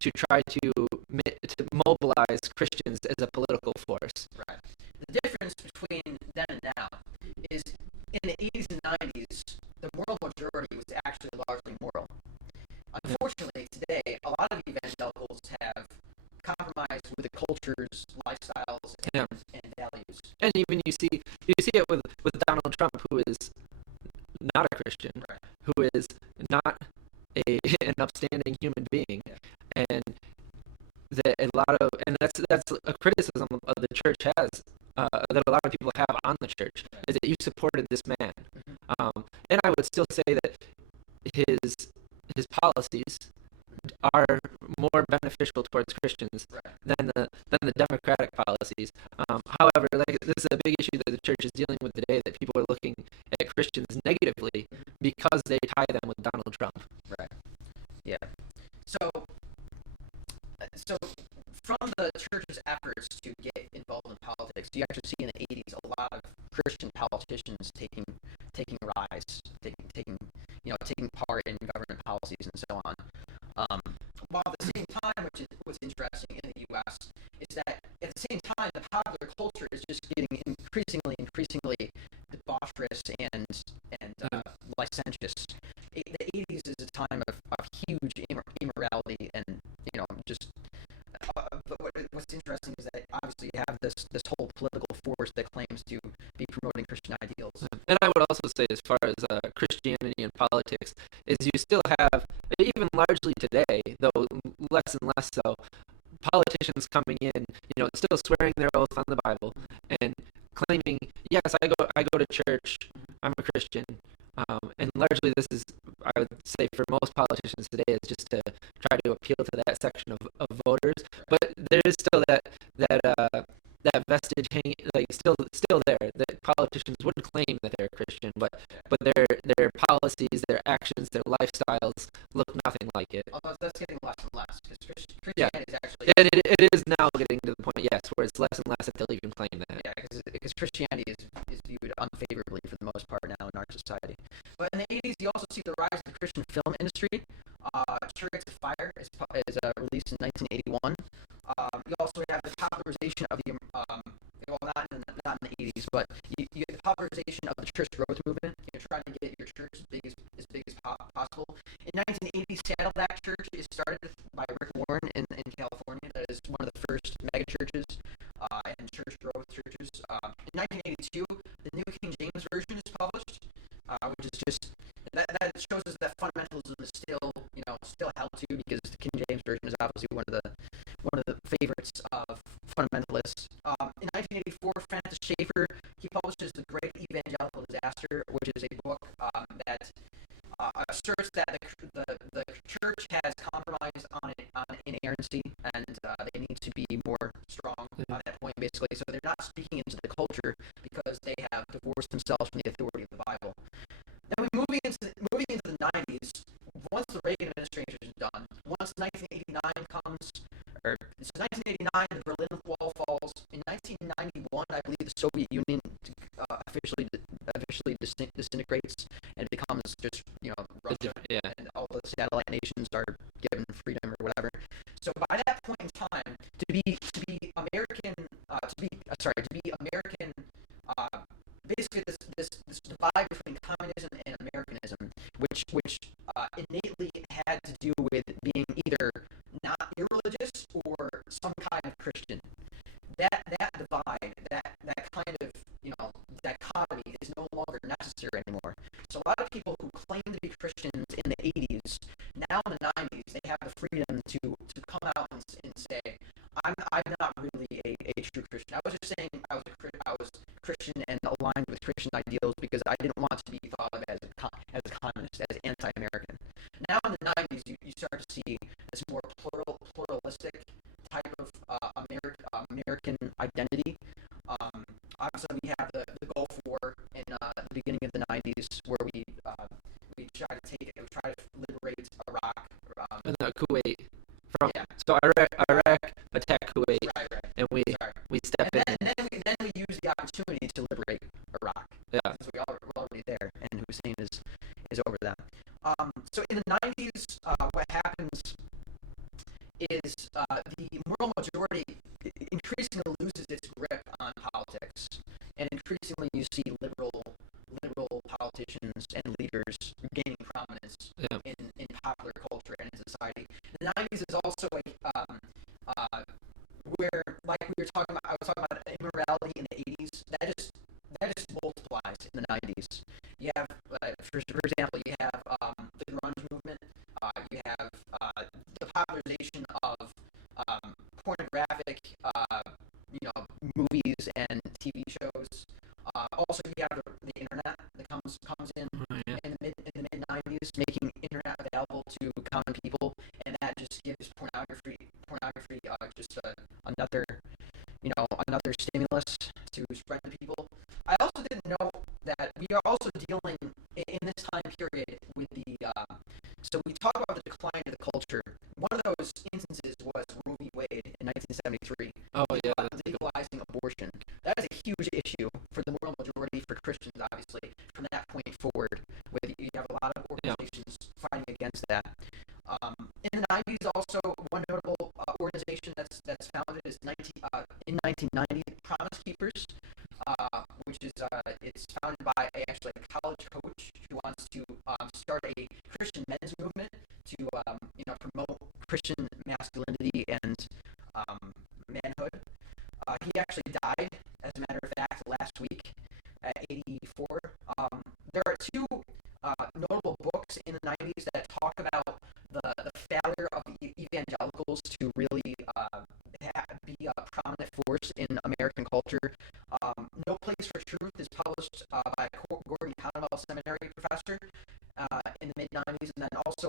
to try to mobilize Christians as a political force. Right. The difference between then and now is in the 80s and 90s, the moral majority was actually largely moral. Unfortunately, today, a lot of evangelicals have compromised with the cultures, lifestyles, and values. And even you see it with Donald Trump, who is not a Christian, right, who is not an upstanding human being, yeah, and that a lot of, and that's a criticism of the church has, that a lot of people have on the church, right, is that you supported this man. Mm-hmm. And I would still say that his policies are more beneficial towards Christians, right, than the democratic policies. However, like, this is a big issue that the church is dealing with today, that people are looking at Christians negatively because they tie them with Donald Trump. Right. Yeah. So from the church's efforts to get involved in politics, you actually see in the 80s a lot of Christian politicians taking rise, taking part in government policies and so on. While at the same time, which is what's interesting in the U.S., is that at the same time the popular culture is just getting increasingly debaucherous and licentious. The 80s is a time of huge immorality and just. But what's interesting is that obviously you have this whole political force that claims to be promoting Christian ideals. And I would also say, as far as Christianity and politics, is you still have, even largely today, though less and less so, politicians coming in, still swearing their oath on the Bible and claiming, yes, I go to church, I'm a Christian, and largely this is, I would say, for most politicians today, is just to try to appeal to that section of voters. But there is still that vestige hanging, like, still there, that politicians would claim that they're Christian, but their policies, their actions, their lifestyles look nothing like it. Although that's getting less and less, because Christianity is actually... And it is now getting to the point, yes, where it's less and less that they'll even claim that. Yeah, because Christianity is viewed unfavorably for the most part now in our society. But in the 80s, you also see the rise of the Christian film industry. Chariots of Fire is released in 1981. You also have the popularization of the not in the 80s, but you get the popularization of the church growth movement. You're trying to get your church as big as possible. In 1980, Saddleback Church is started by Rick Warren in California. That is one of the first mega churches and church growth churches. In 1982, the New King James Version is published, which is just that shows us that fundamentalism is still held to, because the King James Version is obviously one of the favorites of fundamentalists. In 1984, Francis Schaeffer, he publishes The Great Evangelical Disaster, which is a book that asserts that the church has compromised on inerrancy, and they need to be more strong at that point, basically. So they're not speaking into the culture because they have divorced themselves from the authority of the Bible. Then moving into the 90s, once the Reagan administration is done, once 1989 comes, or it's 1989, the Berlin Wall falls. In 1991, I believe the Soviet Union officially disintegrates and becomes just Russia, and all the satellite nations are given freedom or whatever. So by that point in time, to be American, basically this divide between communism and Americanism, which innately had to do with being either not irreligious or some kind of Christian. That divide, that kind of dichotomy is no longer necessary anymore. So a lot of people who claim to be Christians in the 80s, now in the 90s, they have the freedom to come out and say, I'm not really a true Christian. I was just saying I was Christian and aligned with Christian ideals because I didn't want to be thought of as a communist, as anti-American. Now in the 90s, you start to see this more pluralistic type of American identity. Obviously, we have the Gulf War in the beginning of the '90s, where we try to liberate Iraq. And Kuwait from Yeah, so Iraq attacked Kuwait, right. and we Sorry. we step in. And then we use the opportunity to liberate Iraq. Yeah. So we're already there, and Hussein is over that. So in the '90s, what happens is the moral majority increasingly loses its grip on politics, and increasingly you see liberal politicians and leaders gaining prominence Yeah. in popular culture and in society. The '90s is also where, like we were talking about, I was talking about immorality in the '80s. That just multiplies in the '90s. You have, for example, you have the grunge movement. You have the popularization of pornographic, movies and TV shows. Also, you have the internet that comes in Yeah. in the mid '90s, making internet available to common people, and that just gives pornography just another another stimulus to spread to people. I also didn't know that we are also dealing in this time period with the. So we talk about the decline of the culture. One of those instances was Roe v. Wade in 1973. Oh yeah. Legalizing abortion. That is a huge issue for the moral majority, for Christians, obviously. From that point forward, you have a lot of organizations fighting against that. In the '90s, also one notable organization that's founded is in 1990, Promise Keepers, which is it's founded by actually a college coach who wants to start a Christian men's movement to promote Christian masculinity and manhood. He actually died, as a matter of fact, last week at 84. There are two notable books in the '90s that talk about the failure of evangelicals to really be a prominent force in American culture. No Place for Truth is published by Gordon Conwell Seminary professor in the mid '90s, and then also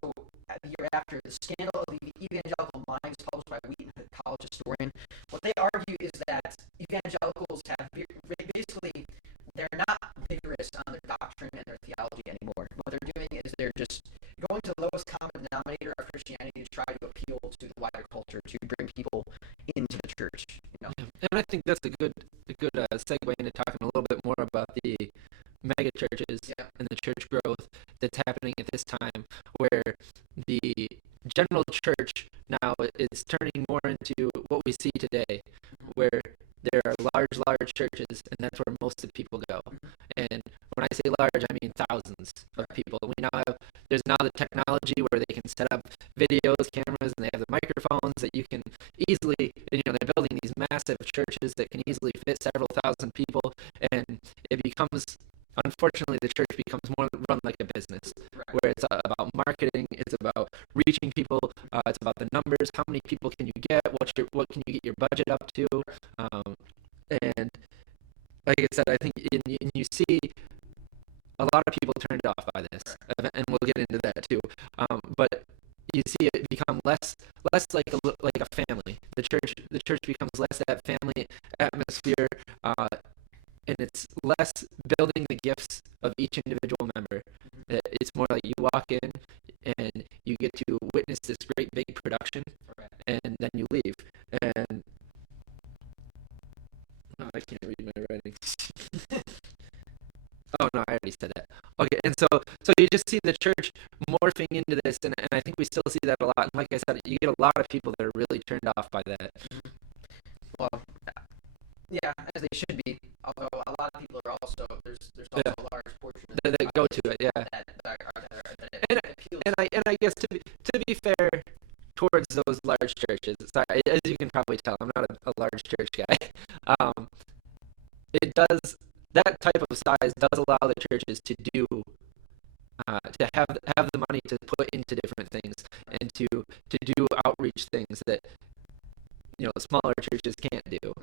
the year after, The Scandal of the Evangelical Mind is published by Wheaton College historian. What they argue is that evangelicals have basically they're not vigorous on their doctrine and their theology anymore. What they're doing is they're just going to the lowest common denominator of Christianity to try to appeal to the wider culture, to bring people into the church. And I think that's a good segue into talking a little bit more about the mega churches and the church growth that's happening at this time, where the general church now is turning more into what we see today, where there are large churches, and that's where most of the people go. And when I say large, I mean thousands of people. There's now the technology where they can set up videos, cameras, and they have the microphones that you can easily, they're building these massive churches that can easily fit several thousand people, and unfortunately, the church becomes more run like a business, where it's about marketing, it's about reaching people, it's about the numbers, how many people can you get, what can you get your budget up to, and like I said, I think you see a lot of people turned off by this, and we'll get into that too. But you see it become less like a family. The church becomes less that family atmosphere, and it's less building the gifts of each individual member. It's more like you walk in and you get to witness this great big production, and then you leave. And I can't read my writing. Oh no, I already said that. Okay, and so you just see the church morphing into this, and I think we still see that a lot. And like I said, you get a lot of people that are really turned off by that. Well, yeah, as they should be. Although a lot of people are also there's also a large portion that go to it, yeah. And I guess to be fair towards those large churches, as you can probably tell, I'm not a large church guy. That type of size does allow the churches to do to have the money to put into different things and to do outreach things that smaller churches can't do.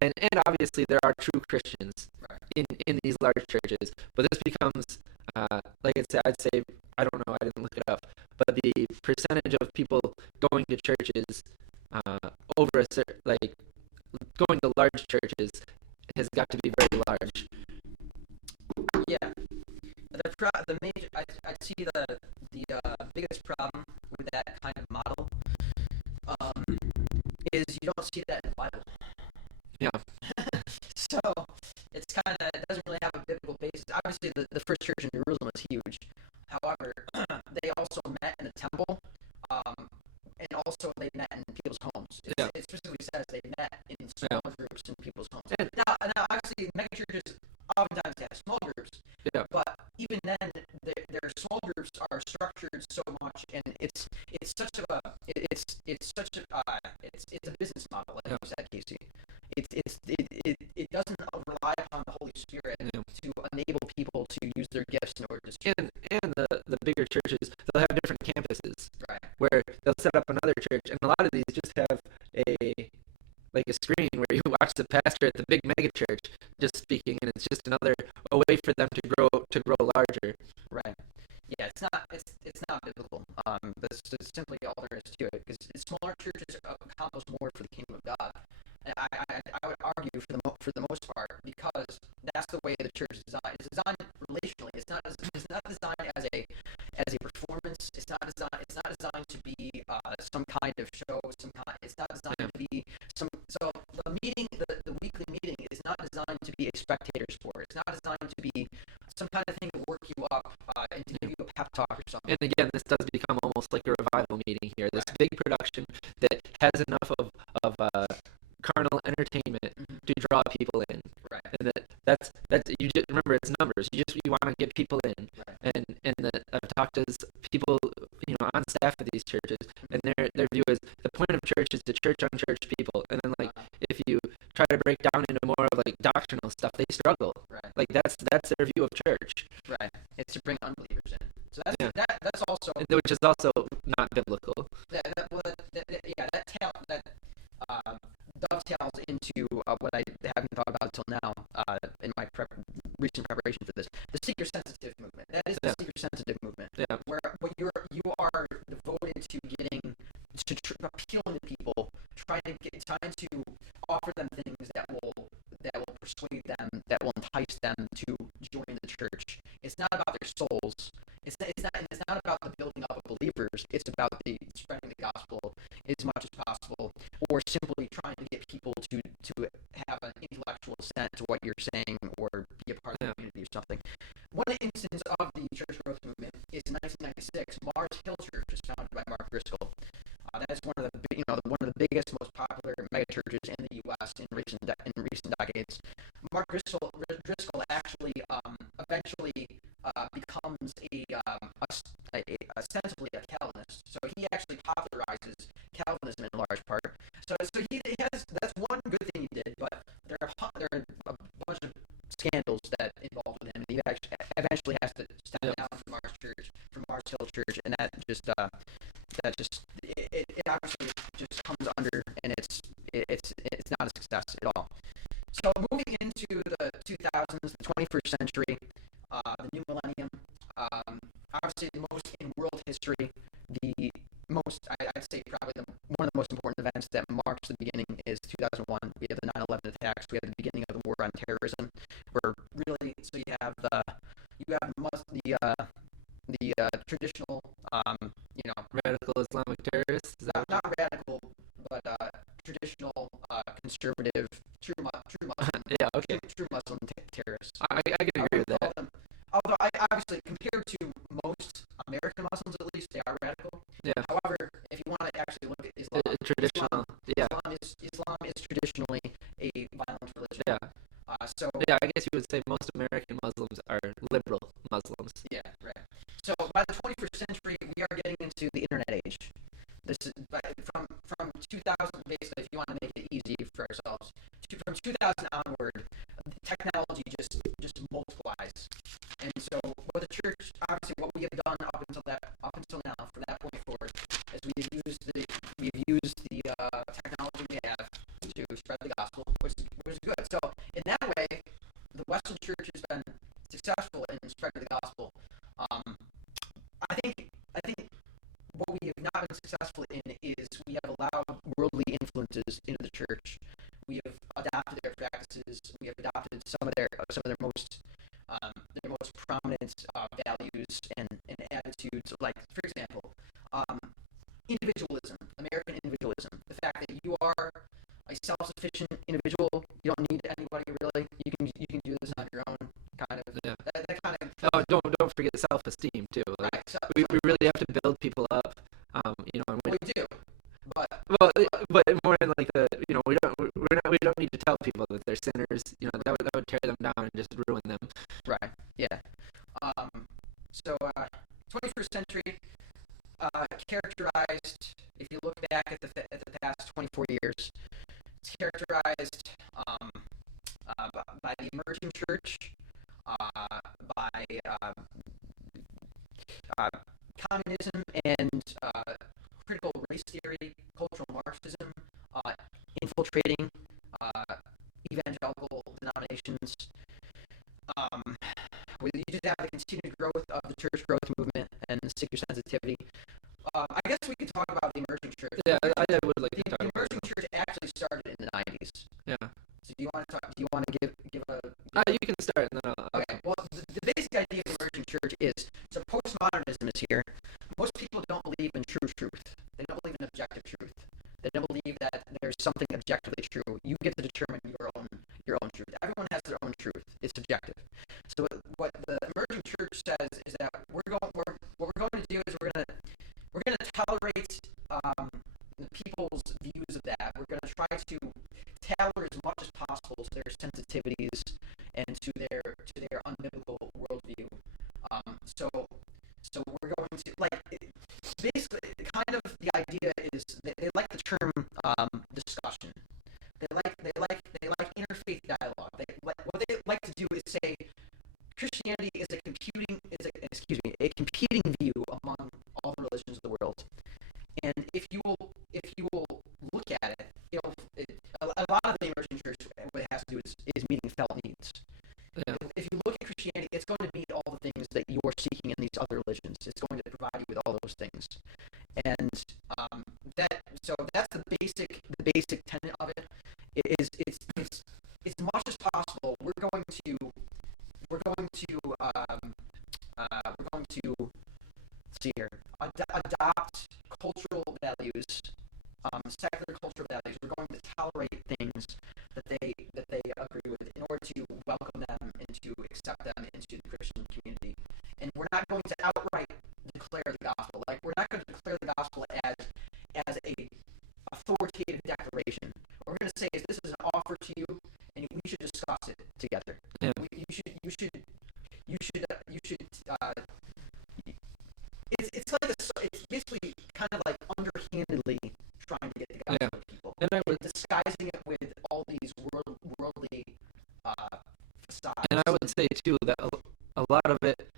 And obviously there are true Christians in these large churches, but this becomes like I'd say, I don't know, I didn't look it up, but the percentage of people going to churches over a certain, like going to large churches has got to be very large. Yeah, the major I see the biggest problem with that kind of model um, is you don't see that in the Bible. Yeah. So it's kind of, it doesn't really have a biblical basis. Obviously, the first church in Jerusalem was huge. However, they also met in the temple, and also they met in people's homes. It specifically says they met in small groups in people's homes. Now obviously, megachurches oftentimes have small groups, but even then, their small groups are structured so much, and it's such a it's a business model, like you said, Casey. It doesn't rely upon the Holy Spirit to enable people to use their gifts in order to serve. And the bigger churches, they'll have different campuses, right, where they'll set up another church, and a lot of these just have a screen where you watch the pastor at the big mega church just speaking, and it's just a way for them to grow larger. Right. Yeah, it's not biblical. That's simply all there is to it. Because smaller churches accomplish more for the kingdom of God. And I would argue for the most part, because that's the way the church is designed. It's designed relationally. It's not designed as a performance. It's not designed to be some kind of show. It's not designed to be some. So the weekly meeting is not designed to be a spectator sport. It's not designed to be some kind of thing to work you up and to give you a pep talk or something. And again, this does become almost like a revival meeting here. This big production that has enough of carnal entertainment to draw people in. Right. And that's you just remember, it's numbers. You want to get people in. Right. And I've talked to people on staff of these churches, and their view is the point of church is to church on church people. And then if you try to break down into more of doctrinal stuff, they struggle. Right. That's their view of church. Right. It's to bring unbelievers in. So that's also, which is also not biblical. That dovetails into what I haven't thought about until now in my recent preparation for this. The seeker-sensitive movement. That is the seeker-sensitive movement. Yeah. Where you are devoted to appealing to people, trying to offer them things that will persuade them, that will entice them to join the church. It's not about their souls. It's not about the building up of believers. It's about the spreading the gospel as much as possible, or simply trying to get people to have an intellectual assent to what you're saying, or be a part of the community or something. One instance of the church growth movement is in 1996. Mars Hill Church was founded by Mark Driscoll. That is one of the biggest, most popular megachurches in the U.S. in recent decades. Mark Driscoll actually eventually becomes ostensibly a Calvinist. So he actually popularizes Calvinism in large part. So he has, that's one good thing he did, but there are a bunch of scandals that involve with him, and he eventually has to step down from Mars Hill Church, and that just it obviously just comes under, and it's not a success at all. So moving into the 2000s, the 21st century, the new millennium, obviously the most in world history, I'd say probably one of the most important events that marks the beginning is 2001. We have the 9/11 attacks. We have the beginning of the war on terrorism. Where really, so you have the traditional, radical Islamic terrorists. Not radical, but traditional conservative true Muslim. Yeah, okay. True Muslim terrorists. I can agree with that. Although obviously compared to most American Muslims, at least, they are radical. Yeah. However, if you want to actually look at Islam, Islam is traditionally a violent religion. Yeah. I guess you would say most American Muslims are liberal Muslims. Yeah, right. So by the 21st century, we are getting into the internet age. This is from 2000, basically, if you want to make it easy for ourselves. From 2000 onward, technology just multiplies. And so, what the church, obviously, what we have done up until now, from that point forward, is we've used the technology we have to spread the gospel, which is good. So, in that way, the Western church has been successful in spreading the gospel. I think what we have not been successful in is we have allowed worldly influences into the church. We have adopted their practices. We have adopted some of their most prominent values and attitudes. Like, for example, individualism, American individualism. The fact that you are a self-sufficient individual, you don't need anybody really. You can do this on your own, kind of. Yeah. That kind of. Oh, don't forget self-esteem too. Like, Right. So, we really have to build people up. And we do, but but more in like we don't need to tell people that they're sinners. That would tear them down and just ruin them. right, yeah. So 21st century characterized. If you look back at the past 24 years, it's characterized by the emerging church, by communism and critical race theory, cultural Marxism, infiltrating evangelical denominations. You just have the continued growth of the church growth movement and the seeker sensitivity. I guess we could talk about the emerging church. Yeah, I would like to talk the about emerging church actually started in the 90s. Yeah. So do you want to talk? Do you want to give a? You can start, and then I'll. Okay. Well, the basic idea of the emerging church is so postmodernism is here. Most people don't believe in true truth. They don't believe in objective truth. They don't believe that there's something objectively true. You get to determine your own truth. Everyone has their own truth. It's subjective. So what the emerging church says is that what we're going to do is we're going to tolerate the people's views of that. We're going to try to tailor as much as possible to their sensitivities and to their unbiblical worldview. So we're going to basically kind of the idea is they like the term discussion. They like interfaith dialogue. What they like to do is say Christianity is a competing view among all the religions of the world. And if you will look at it, a lot of the emerging church, what it has to do is meeting felt needs. Yeah. If you look at Christianity, it's going to meet all the things that you're seeking in these other religions. It's going to provide you with all those things, and that's the basic tenet of it. It's as much as possible. We're going to let's see here, adopt cultural values, secular cultural values. We're going to tolerate things that they agree with in order to welcome them and to accept them into the Christian community. And we're not going to outright declare the gospel. Like, we're not going to declare the gospel as a authoritative declaration. What we're going to say is this is an offer to you, and we should discuss it together. Yeah. It's basically kind of like underhandedly trying to get the gospel to people, and disguising it with all these worldly facades. And I would say too that a lot of it,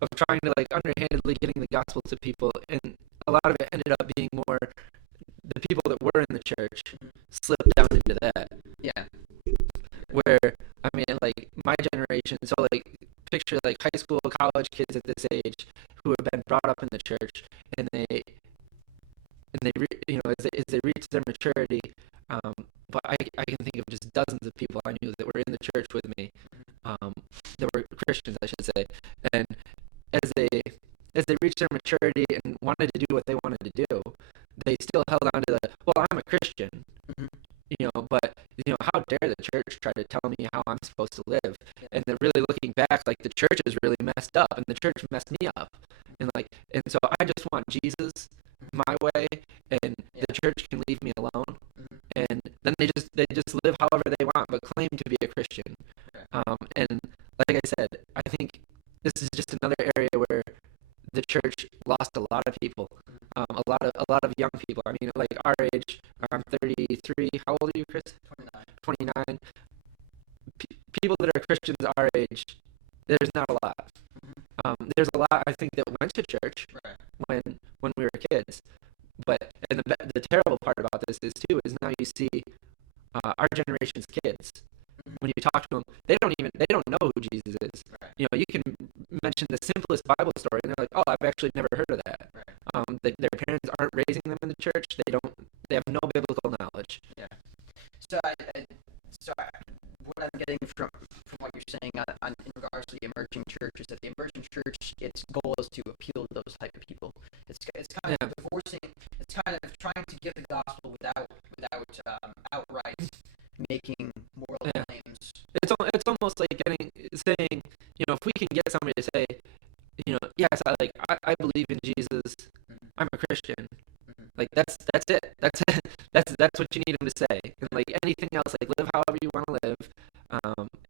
of trying to underhandedly getting the gospel to people, and a lot of it ended up being more the people that were in the church slipped down into that. Yeah. Where my generation, so picture high school, college kids at this age who have been brought up in the church, and they as they reach their maturity. But I can think of just dozens of people I knew that were in the church with me, that were Christians, I should say, and as they reached their maturity and wanted to do what they wanted to do, they still held on to I'm a Christian, but how dare the church try to tell me how I'm supposed to live? And they're really looking back, the church is really messed up, and the church messed me up, and so I just want Jesus my way, and the church can leave me alone. And then they just live however they want, but claim to be a Christian. And like I said, I think this is just another area where the church lost a lot of people, a lot of young people. I mean, our age. I'm 33. How old are you, Chris? 29. People that are Christians our age, there's not a lot. There's a lot, I think, that went to church when we were kids. But the terrible part about this is now you see our generation's kids. When you talk to them, they don't know who Jesus is. You can mention the simplest Bible story, and they're like, "Oh, I've actually never heard of that." Their parents aren't raising them in the church. They have no biblical knowledge. Yeah. So so what I'm getting from what you're saying in regards to the emerging church is that the emerging church, its goal is to appeal to those type of people. It's kind of divorcing. It's kind of trying to give the gospel without outright making moral claims. It's almost like saying, if we can get somebody to say, yes, I believe in Jesus. I'm a Christian. Like that's it. That's what you need them to say. And like anything else, like live however you want to live.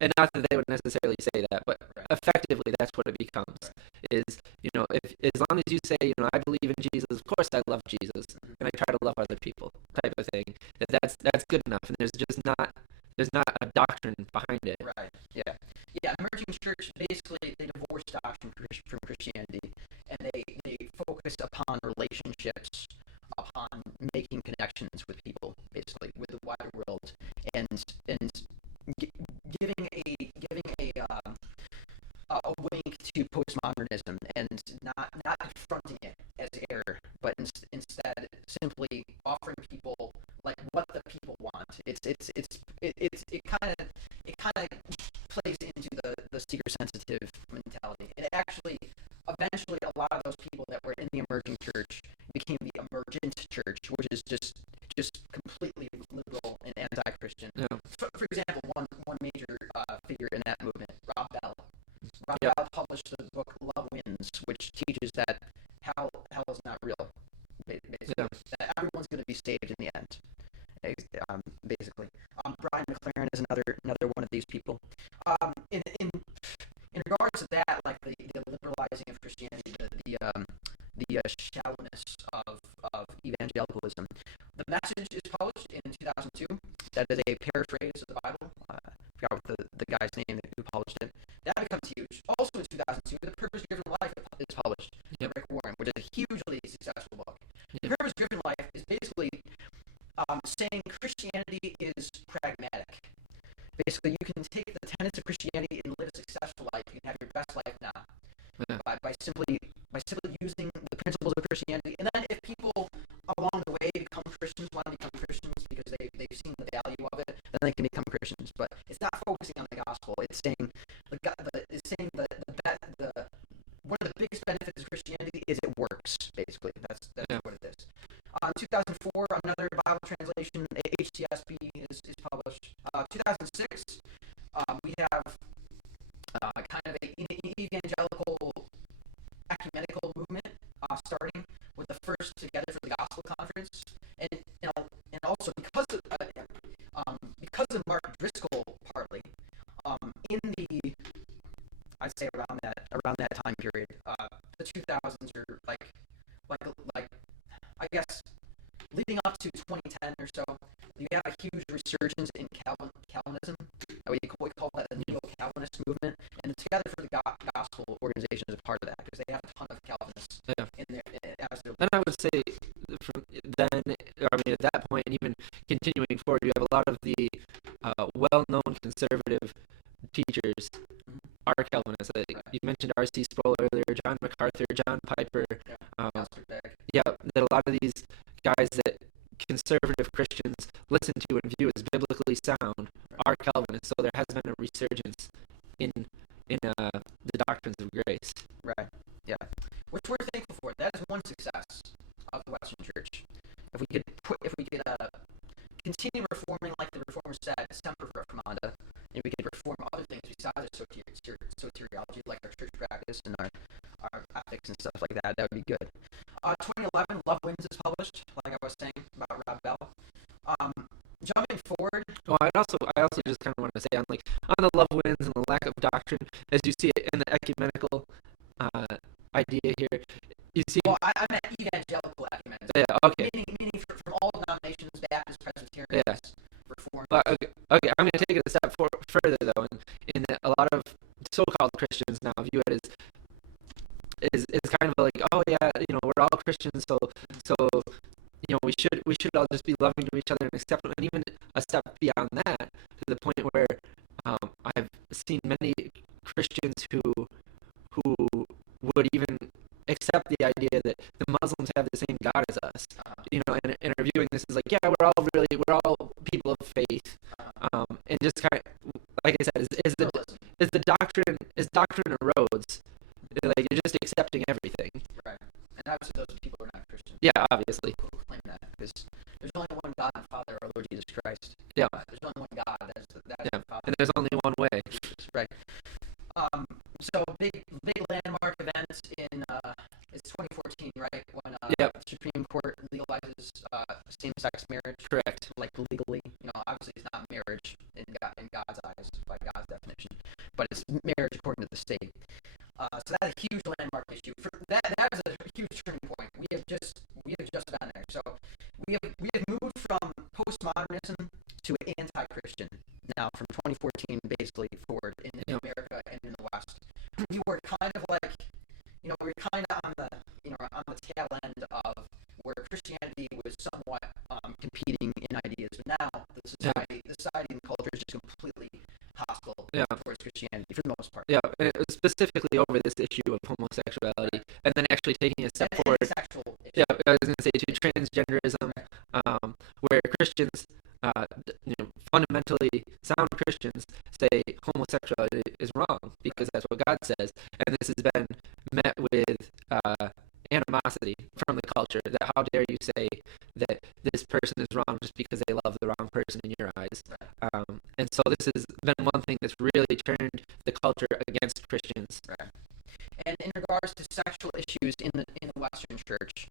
And not that they would necessarily say that, but effectively that's what it becomes. Is if as long as you say, I believe in Jesus, of course I love Jesus, and I try to love other people, type of thing. That's good enough. And there's not a doctrine behind it. Right. Yeah. Yeah. Emerging church basically they divorce doctrine from Christianity, and they focus upon relationships, upon making connections with people, basically with the wider world, and giving a wink to postmodernism, and not confronting it as error, but instead simply offering people like what the people want. It kind of plays into the seeker sensitive mentality. It actually eventually a lot of those people that were in the emerging church became the emergent church, which is just completely liberal and anti-Christian. Yeah. For example, one major figure in that movement, Rob Bell. Rob Bell published the book Love Wins, which teaches that hell is not real. Basically, that everyone's going to be saved in the end. Basically, Brian McLaren is another one of these people. In regards to that, like the liberalizing of Christianity, the shallowness of evangelicalism. The Message is published in 2002. That is a paraphrase of the Bible. I forgot what the guy's name who published it. That becomes huge. Also in 2002, The Purpose Driven Life is published by Rick Warren, which is a hugely successful book. The Purpose Driven Life is basically saying Christianity is pragmatic. Basically, you can take the tenets of Christianity and live a successful life. You can have your best life now by simply using the principles of Christianity. And then if people along the way become Christians, want to become Christians because they've seen the value of it, then they can become Christians. But it's not focusing on the gospel. It's saying the one of the biggest benefits of Christianity is it works. Basically, that's what it is. 2004, another Bible translation, HTSB, is published. 2006, we have kind of an evangelical ecumenical movement starting with the first Together for the Gospel conference, and also because of Mark Driscoll partly, in the I'd say around that time period, the 2000s are like I guess leading up to 2010 or so, you have a huge resurgence in Calvinism. We call that the neo-Calvinist movement, and the Together for the Gospel organization is a part of that because they have a ton of Calvinists in there. And I would say from then, at that point, and even continuing forward, you have a lot of the well-known conservative teachers are Calvinists. You mentioned R.C. Sproul earlier, John MacArthur, John Piper. That a lot of these guys that conservative Christians listen to and view as biblically sound are Calvinists. So there has been a resurgence in the doctrines of grace. Right. Yeah. Which we're thankful for. That is one success of the Western Church. If we could continue reforming like the Reformers said, semper reformanda, and we could reform other things besides soteriology, like our church practice and our ethics and stuff like that, that would be good. 2011, Love Wins is published, like I was saying about Rob Bell. Jumping forward. Well, I also just kind of want to say on the Love Wins and the lack of doctrine, as you see it in the ecumenical idea here. You see. Well, I meant evangelical ecumenism. Yeah. Okay. Meaning from all denominations, Baptist, Presbyterian, Reformed. Okay. I'm going to take it a step further though, in that a lot of so-called Christians now view it as kind of like, oh yeah, we're all Christians, so we should all just be loving to each other and accept, and even a step beyond that, to the point where I've seen many Christians who would even accept the idea that the Muslims have the same God as us, and are viewing this as like, yeah, we're all people of faith, and just kind of, like I said, is doctrine erodes, like you're just accepting everything. Right. And obviously those people are not Christians. Yeah, obviously. Who claim that, because there's only one God and Father, our Lord Jesus Christ. Yeah. There's only one God. That's Yeah. the Father. And there's only one way. Right. So big landmark events in it's 2014, right? When Yep. the Supreme Court legalizes same-sex marriage. Correct. Like legally, obviously it's not marriage in God's eyes, by God's definition, but it's marriage according to the state. So that's a huge landmark issue. That is a huge turning point. We have just been there. So we have moved from postmodernism to anti-Christian now from 2014 basically forward in America and in the West. We were kind of like, we were kind of on the tail end of where Christianity was somewhat competing in ideas, but now the society and culture is just completely hostile towards Christianity for the most part. Yeah, specifically over this issue of homosexuality, and then actually taking a step forward. Yeah, I was going to say to transgenderism, where Christians, fundamentally sound Christians, say homosexuality is wrong because that's what God says, and this has been met with animosity from the culture. That how dare you say that this person is wrong just because they love the wrong person in your eyes? And so this has been one thing that's really turned the culture against Christians. Right. And in regards to sexual issues in the Western Church,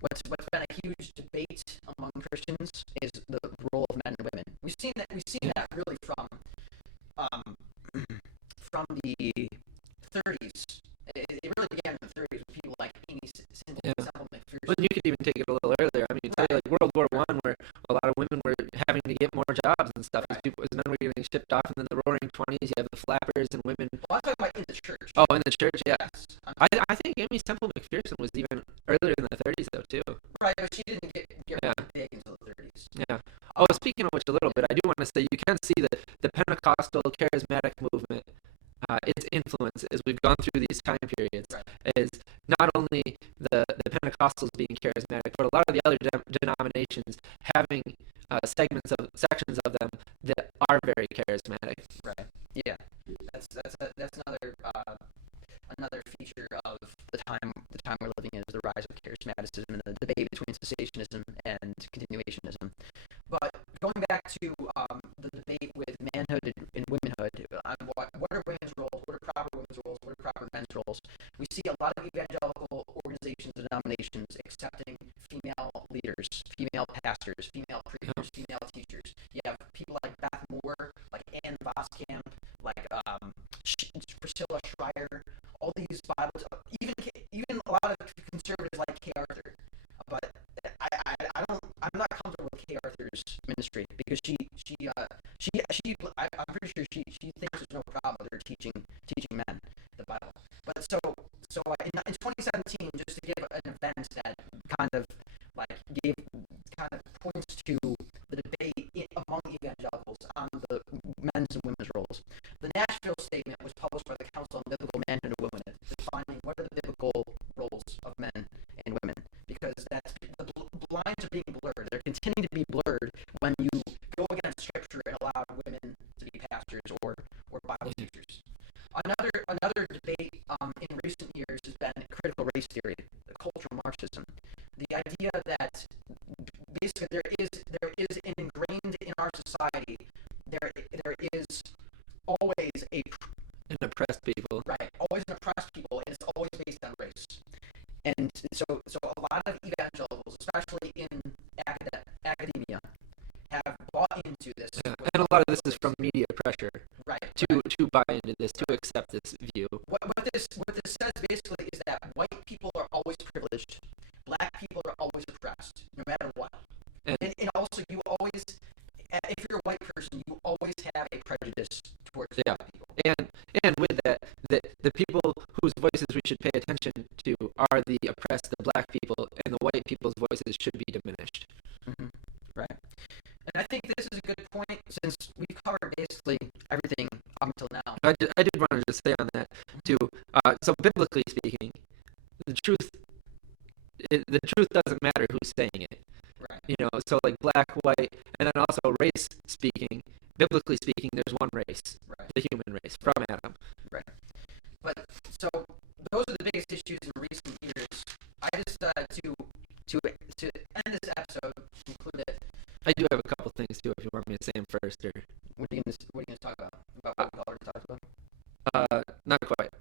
what's been a huge debate among Christians is the role of men and women. We've seen that really from the 30s. It really began in the 30s with people like Amy Semple McPherson. Well, you could even take it a little earlier. I mean, like World War I, where a lot of women were having to get more jobs and stuff, as men were getting shipped off. And then the Roaring '20s, you have the flappers and women. Well, I'm talking about in the church. Oh, in the church, yeah. Yes. I think Amy Semple McPherson was even earlier in the 30s, though, too. Right, but she didn't get really big until the 30s. Yeah. Oh, speaking of which, a little bit, I do want to say you can see the Pentecostal charismatic movement. Its influence as we've gone through these time periods is not only the Pentecostals being charismatic, but a lot of the other denominations having sections of them that are very charismatic. Right. Yeah. That's another feature of the time we're living in is the rise of charismaticism and the debate between cessationism and continuationism. But going back to the debate with manhood and womanhood, what are women's roles? What are proper women's roles? What are proper men's roles? We see a lot of evangelical organizations and denominations accepting female leaders, female pastors, female preachers, female teachers. You have people like Beth Moore, like Ann Voskamp, like Priscilla Schreier. All these Bibles, even a lot of conservatives like Kay Arthur. But I'm not comfortable with Kay Arthur's ministry because I'm pretty sure she thinks there's no problem with her teaching men the Bible. But so in 2017, just to give an event that kind of points to the debate among evangelicals on the men's and women's roles. The Nashville Statement was published by the Council on Biblical Manhood and Womanhood, defining what are the biblical roles of men and women, because the lines are being blurred. They're continuing to be blurred when you go against Scripture and allow women to be pastors or Bible teachers. Another debate in recent years has been critical race theory, the cultural Marxism. The idea that basically there is ingrained in our society, there is always an oppressed people. Right, always an oppressed people, and it's always based on race. And so a lot of evangelicals, especially in academia, have bought into this. Yeah. And a lot of this is from media pressure. Right. To buy into this, to accept this view. What this says basically is that white people are always privileged, black people are always oppressed, no matter what. And also you always, if you're a white person, you always have a prejudice towards black people. And with that, the people whose voices we should pay attention to are the oppressed, the black people, and the white people's voices should be diminished. Mm-hmm. Right. And I think this is a good point since we've covered basically everything up until now. I did want to just say on that too. So biblically speaking, the truth doesn't matter who's saying it. Right. So like black, white, and then also race speaking, biblically speaking, there's one race, Right. the human race, from Adam. Right. But so those are the biggest issues in recent years. I just to end this episode, conclude it. I do have a couple things too, if you want me to say them first, or What are you gonna talk about? About what we already talked about? not quite.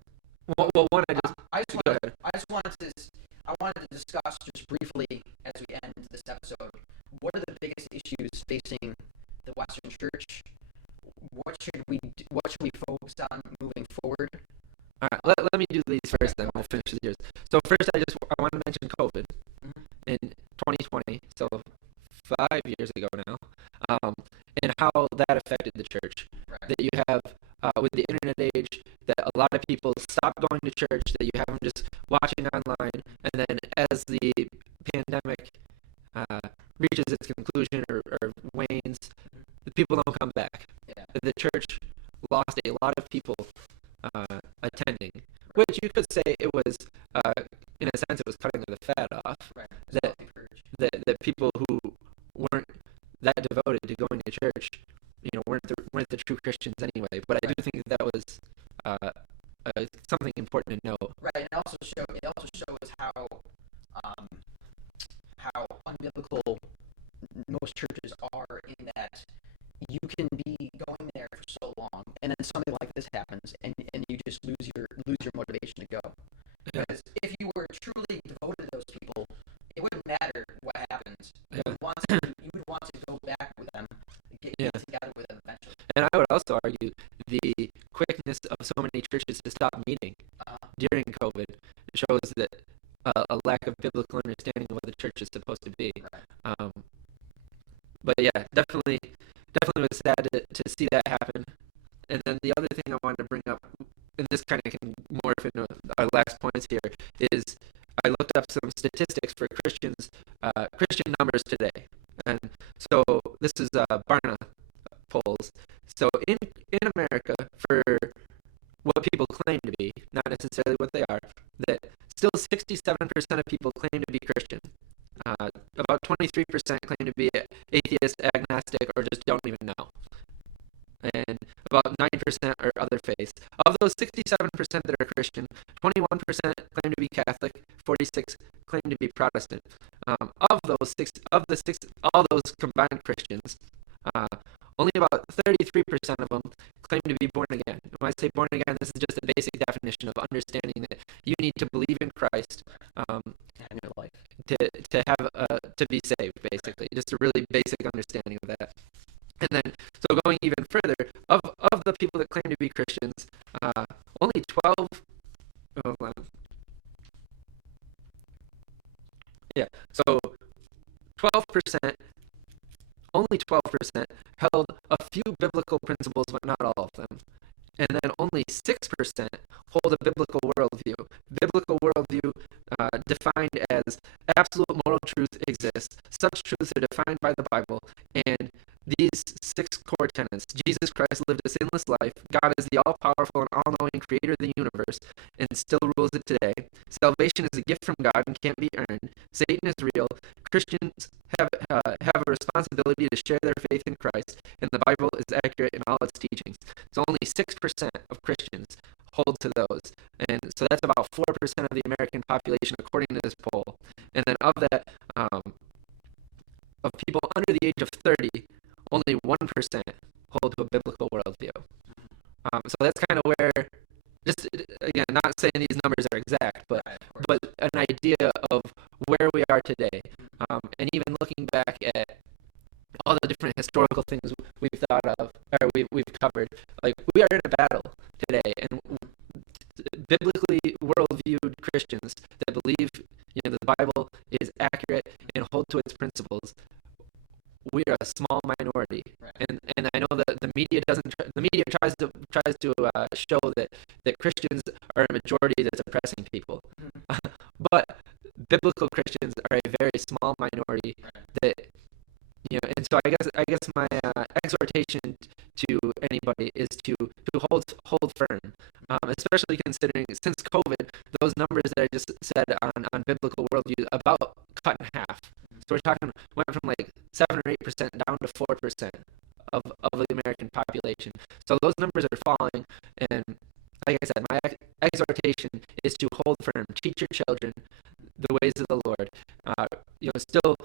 Well, one I just go ahead. I wanted to discuss just briefly as we end this episode. What are the biggest issues facing the Western Church? What should we focus on moving forward? All right, let me do these first, then we'll finish with yours. So first, I want to mention COVID in 2020, so 5 years ago now, and how that affected the church. Right. That you have with the internet age, that a lot of people stop going to church, that you have them just watching online, and then as the pandemic reaches its conclusion or wanes, the people don't come back. Yeah. The church lost a lot of people attending, which you could say it was, in a sense, it was cutting the fat off. Right. That people who weren't that devoted to going to church, weren't the true Christians anyway. But I do think that was something important to know. Right. It also shows how unbiblical most churches are, in that you can be going there for so long, and then something like this happens, and you just lose your motivation to go. Because if you were truly devoted to those people, it wouldn't matter what happens. You would want to go back with them, get together with them eventually. And I would also argue the quickness of so many churches to stop meeting during COVID shows that a lack of biblical understanding of what the church is supposed to be. Right. But yeah, definitely was sad to see that happen. And then the other thing I wanted to bring up, and this kind of can morph into our last points here, is I looked up some statistics for Christian numbers today. And so this is Barna polls. So in America, for what people claim to be, not necessarily what they are, that still 67% of people claim to be Christian. About 23% claim to be atheist, agnostic, or just don't even know. And about 9% are other faiths. Of those 67% that are Christian, 21% claim to be Catholic, 46% claim to be Protestant. All those combined Christians, only about 33% of them claim to be born again. When I say born again, this is just a basic definition of understanding that you need to believe in Christ In your life. to be saved, basically. Just a really basic understanding of that. And then, so going even further, of the people that claim to be Christians, only 12. Oh, yeah, so 12%. Only 12% held a few biblical principles, but not all of them. And then only 6% hold a biblical worldview. Biblical worldview, defined as absolute moral truth exists. Such truths are defined by the Bible, and these 6 core tenets: Jesus Christ lived a sinless life, God is the all-powerful and all-knowing creator of the universe, and still rules it today. Salvation is a gift from God and can't be earned. Satan is real. Christians have a responsibility to share their faith in Christ, and the Bible is accurate in all its teachings. So only 6% of Christians hold to those, and so that's about 4% of the American population, according to this poll. And then of that, of people under the age of 30, only 1% hold to a biblical worldview. So that's kind of where, just again, not saying these numbers are exact, but an idea of where we are today. And even looking back at all the different historical things we've thought of, or we've covered, like, we are in a battle today, and biblically worldviewed Christians that believe the Bible is accurate and hold to its principles, we are a small minority. Right. And I know that the media tries to show that Christians are a majority that's oppressing people. But biblical Christians are a very small minority. Right. That and so I guess my exhortation to anybody is to hold firm, especially considering, since COVID, those numbers that I just said on biblical worldview about cut in half. So we're talking, went from like 7 or 8% down to 4% of the American in population. So those numbers are falling, and like I said, my exhortation is to hold firm, teach your children the ways of the Lord. Still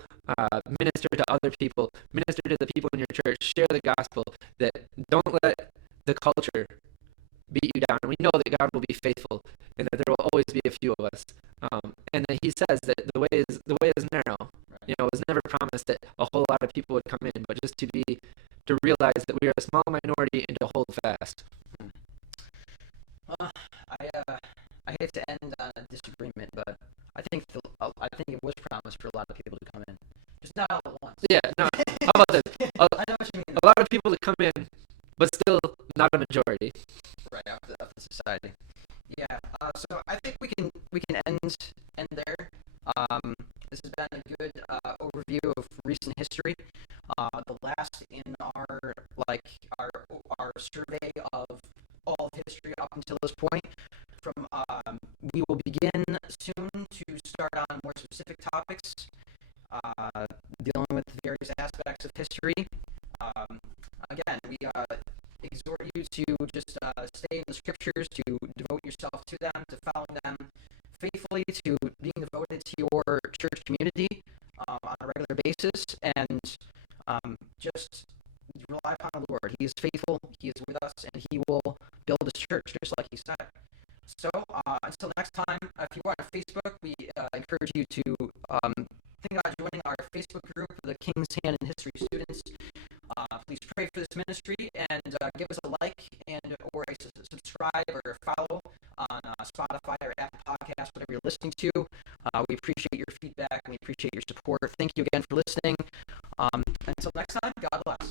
minister to other people, minister to the people in your church, share the gospel. That don't let the culture beat you down. And we know that God will be faithful, and that there will always be a few of us. And then He says that the way is narrow. Right. It was never promised that a whole lot of people would come in, but just to realize that we are a small minority and to hold fast. Well, I hate to end on a disagreement, but I think it was promised for a lot of people to come in, just not all at once. Yeah, no. How about this? I know what you mean. A lot of people to come in, but still not a majority. Right, of the society. Yeah. So I think we can end there. This has been a good overview of recent history. The last in our survey of all of history up until this point. We will begin soon to start on more specific topics, dealing with various aspects of history. Again, we exhort you to just stay in the scriptures, to devote yourself to them, to follow them faithfully, to being devoted to your church community on a regular basis, and just rely upon the Lord. He is faithful, He is with us, and He will build His church, just like He said. So, until next time, if you are on Facebook, we encourage you to think about joining our Facebook group, the King's Hand in History students. Please pray for this ministry and give us a like or a subscribe or a follow on Spotify or Apple Podcasts, whatever you're listening to. We appreciate your feedback and we appreciate your support. Thank you again for listening. Until next time, God bless.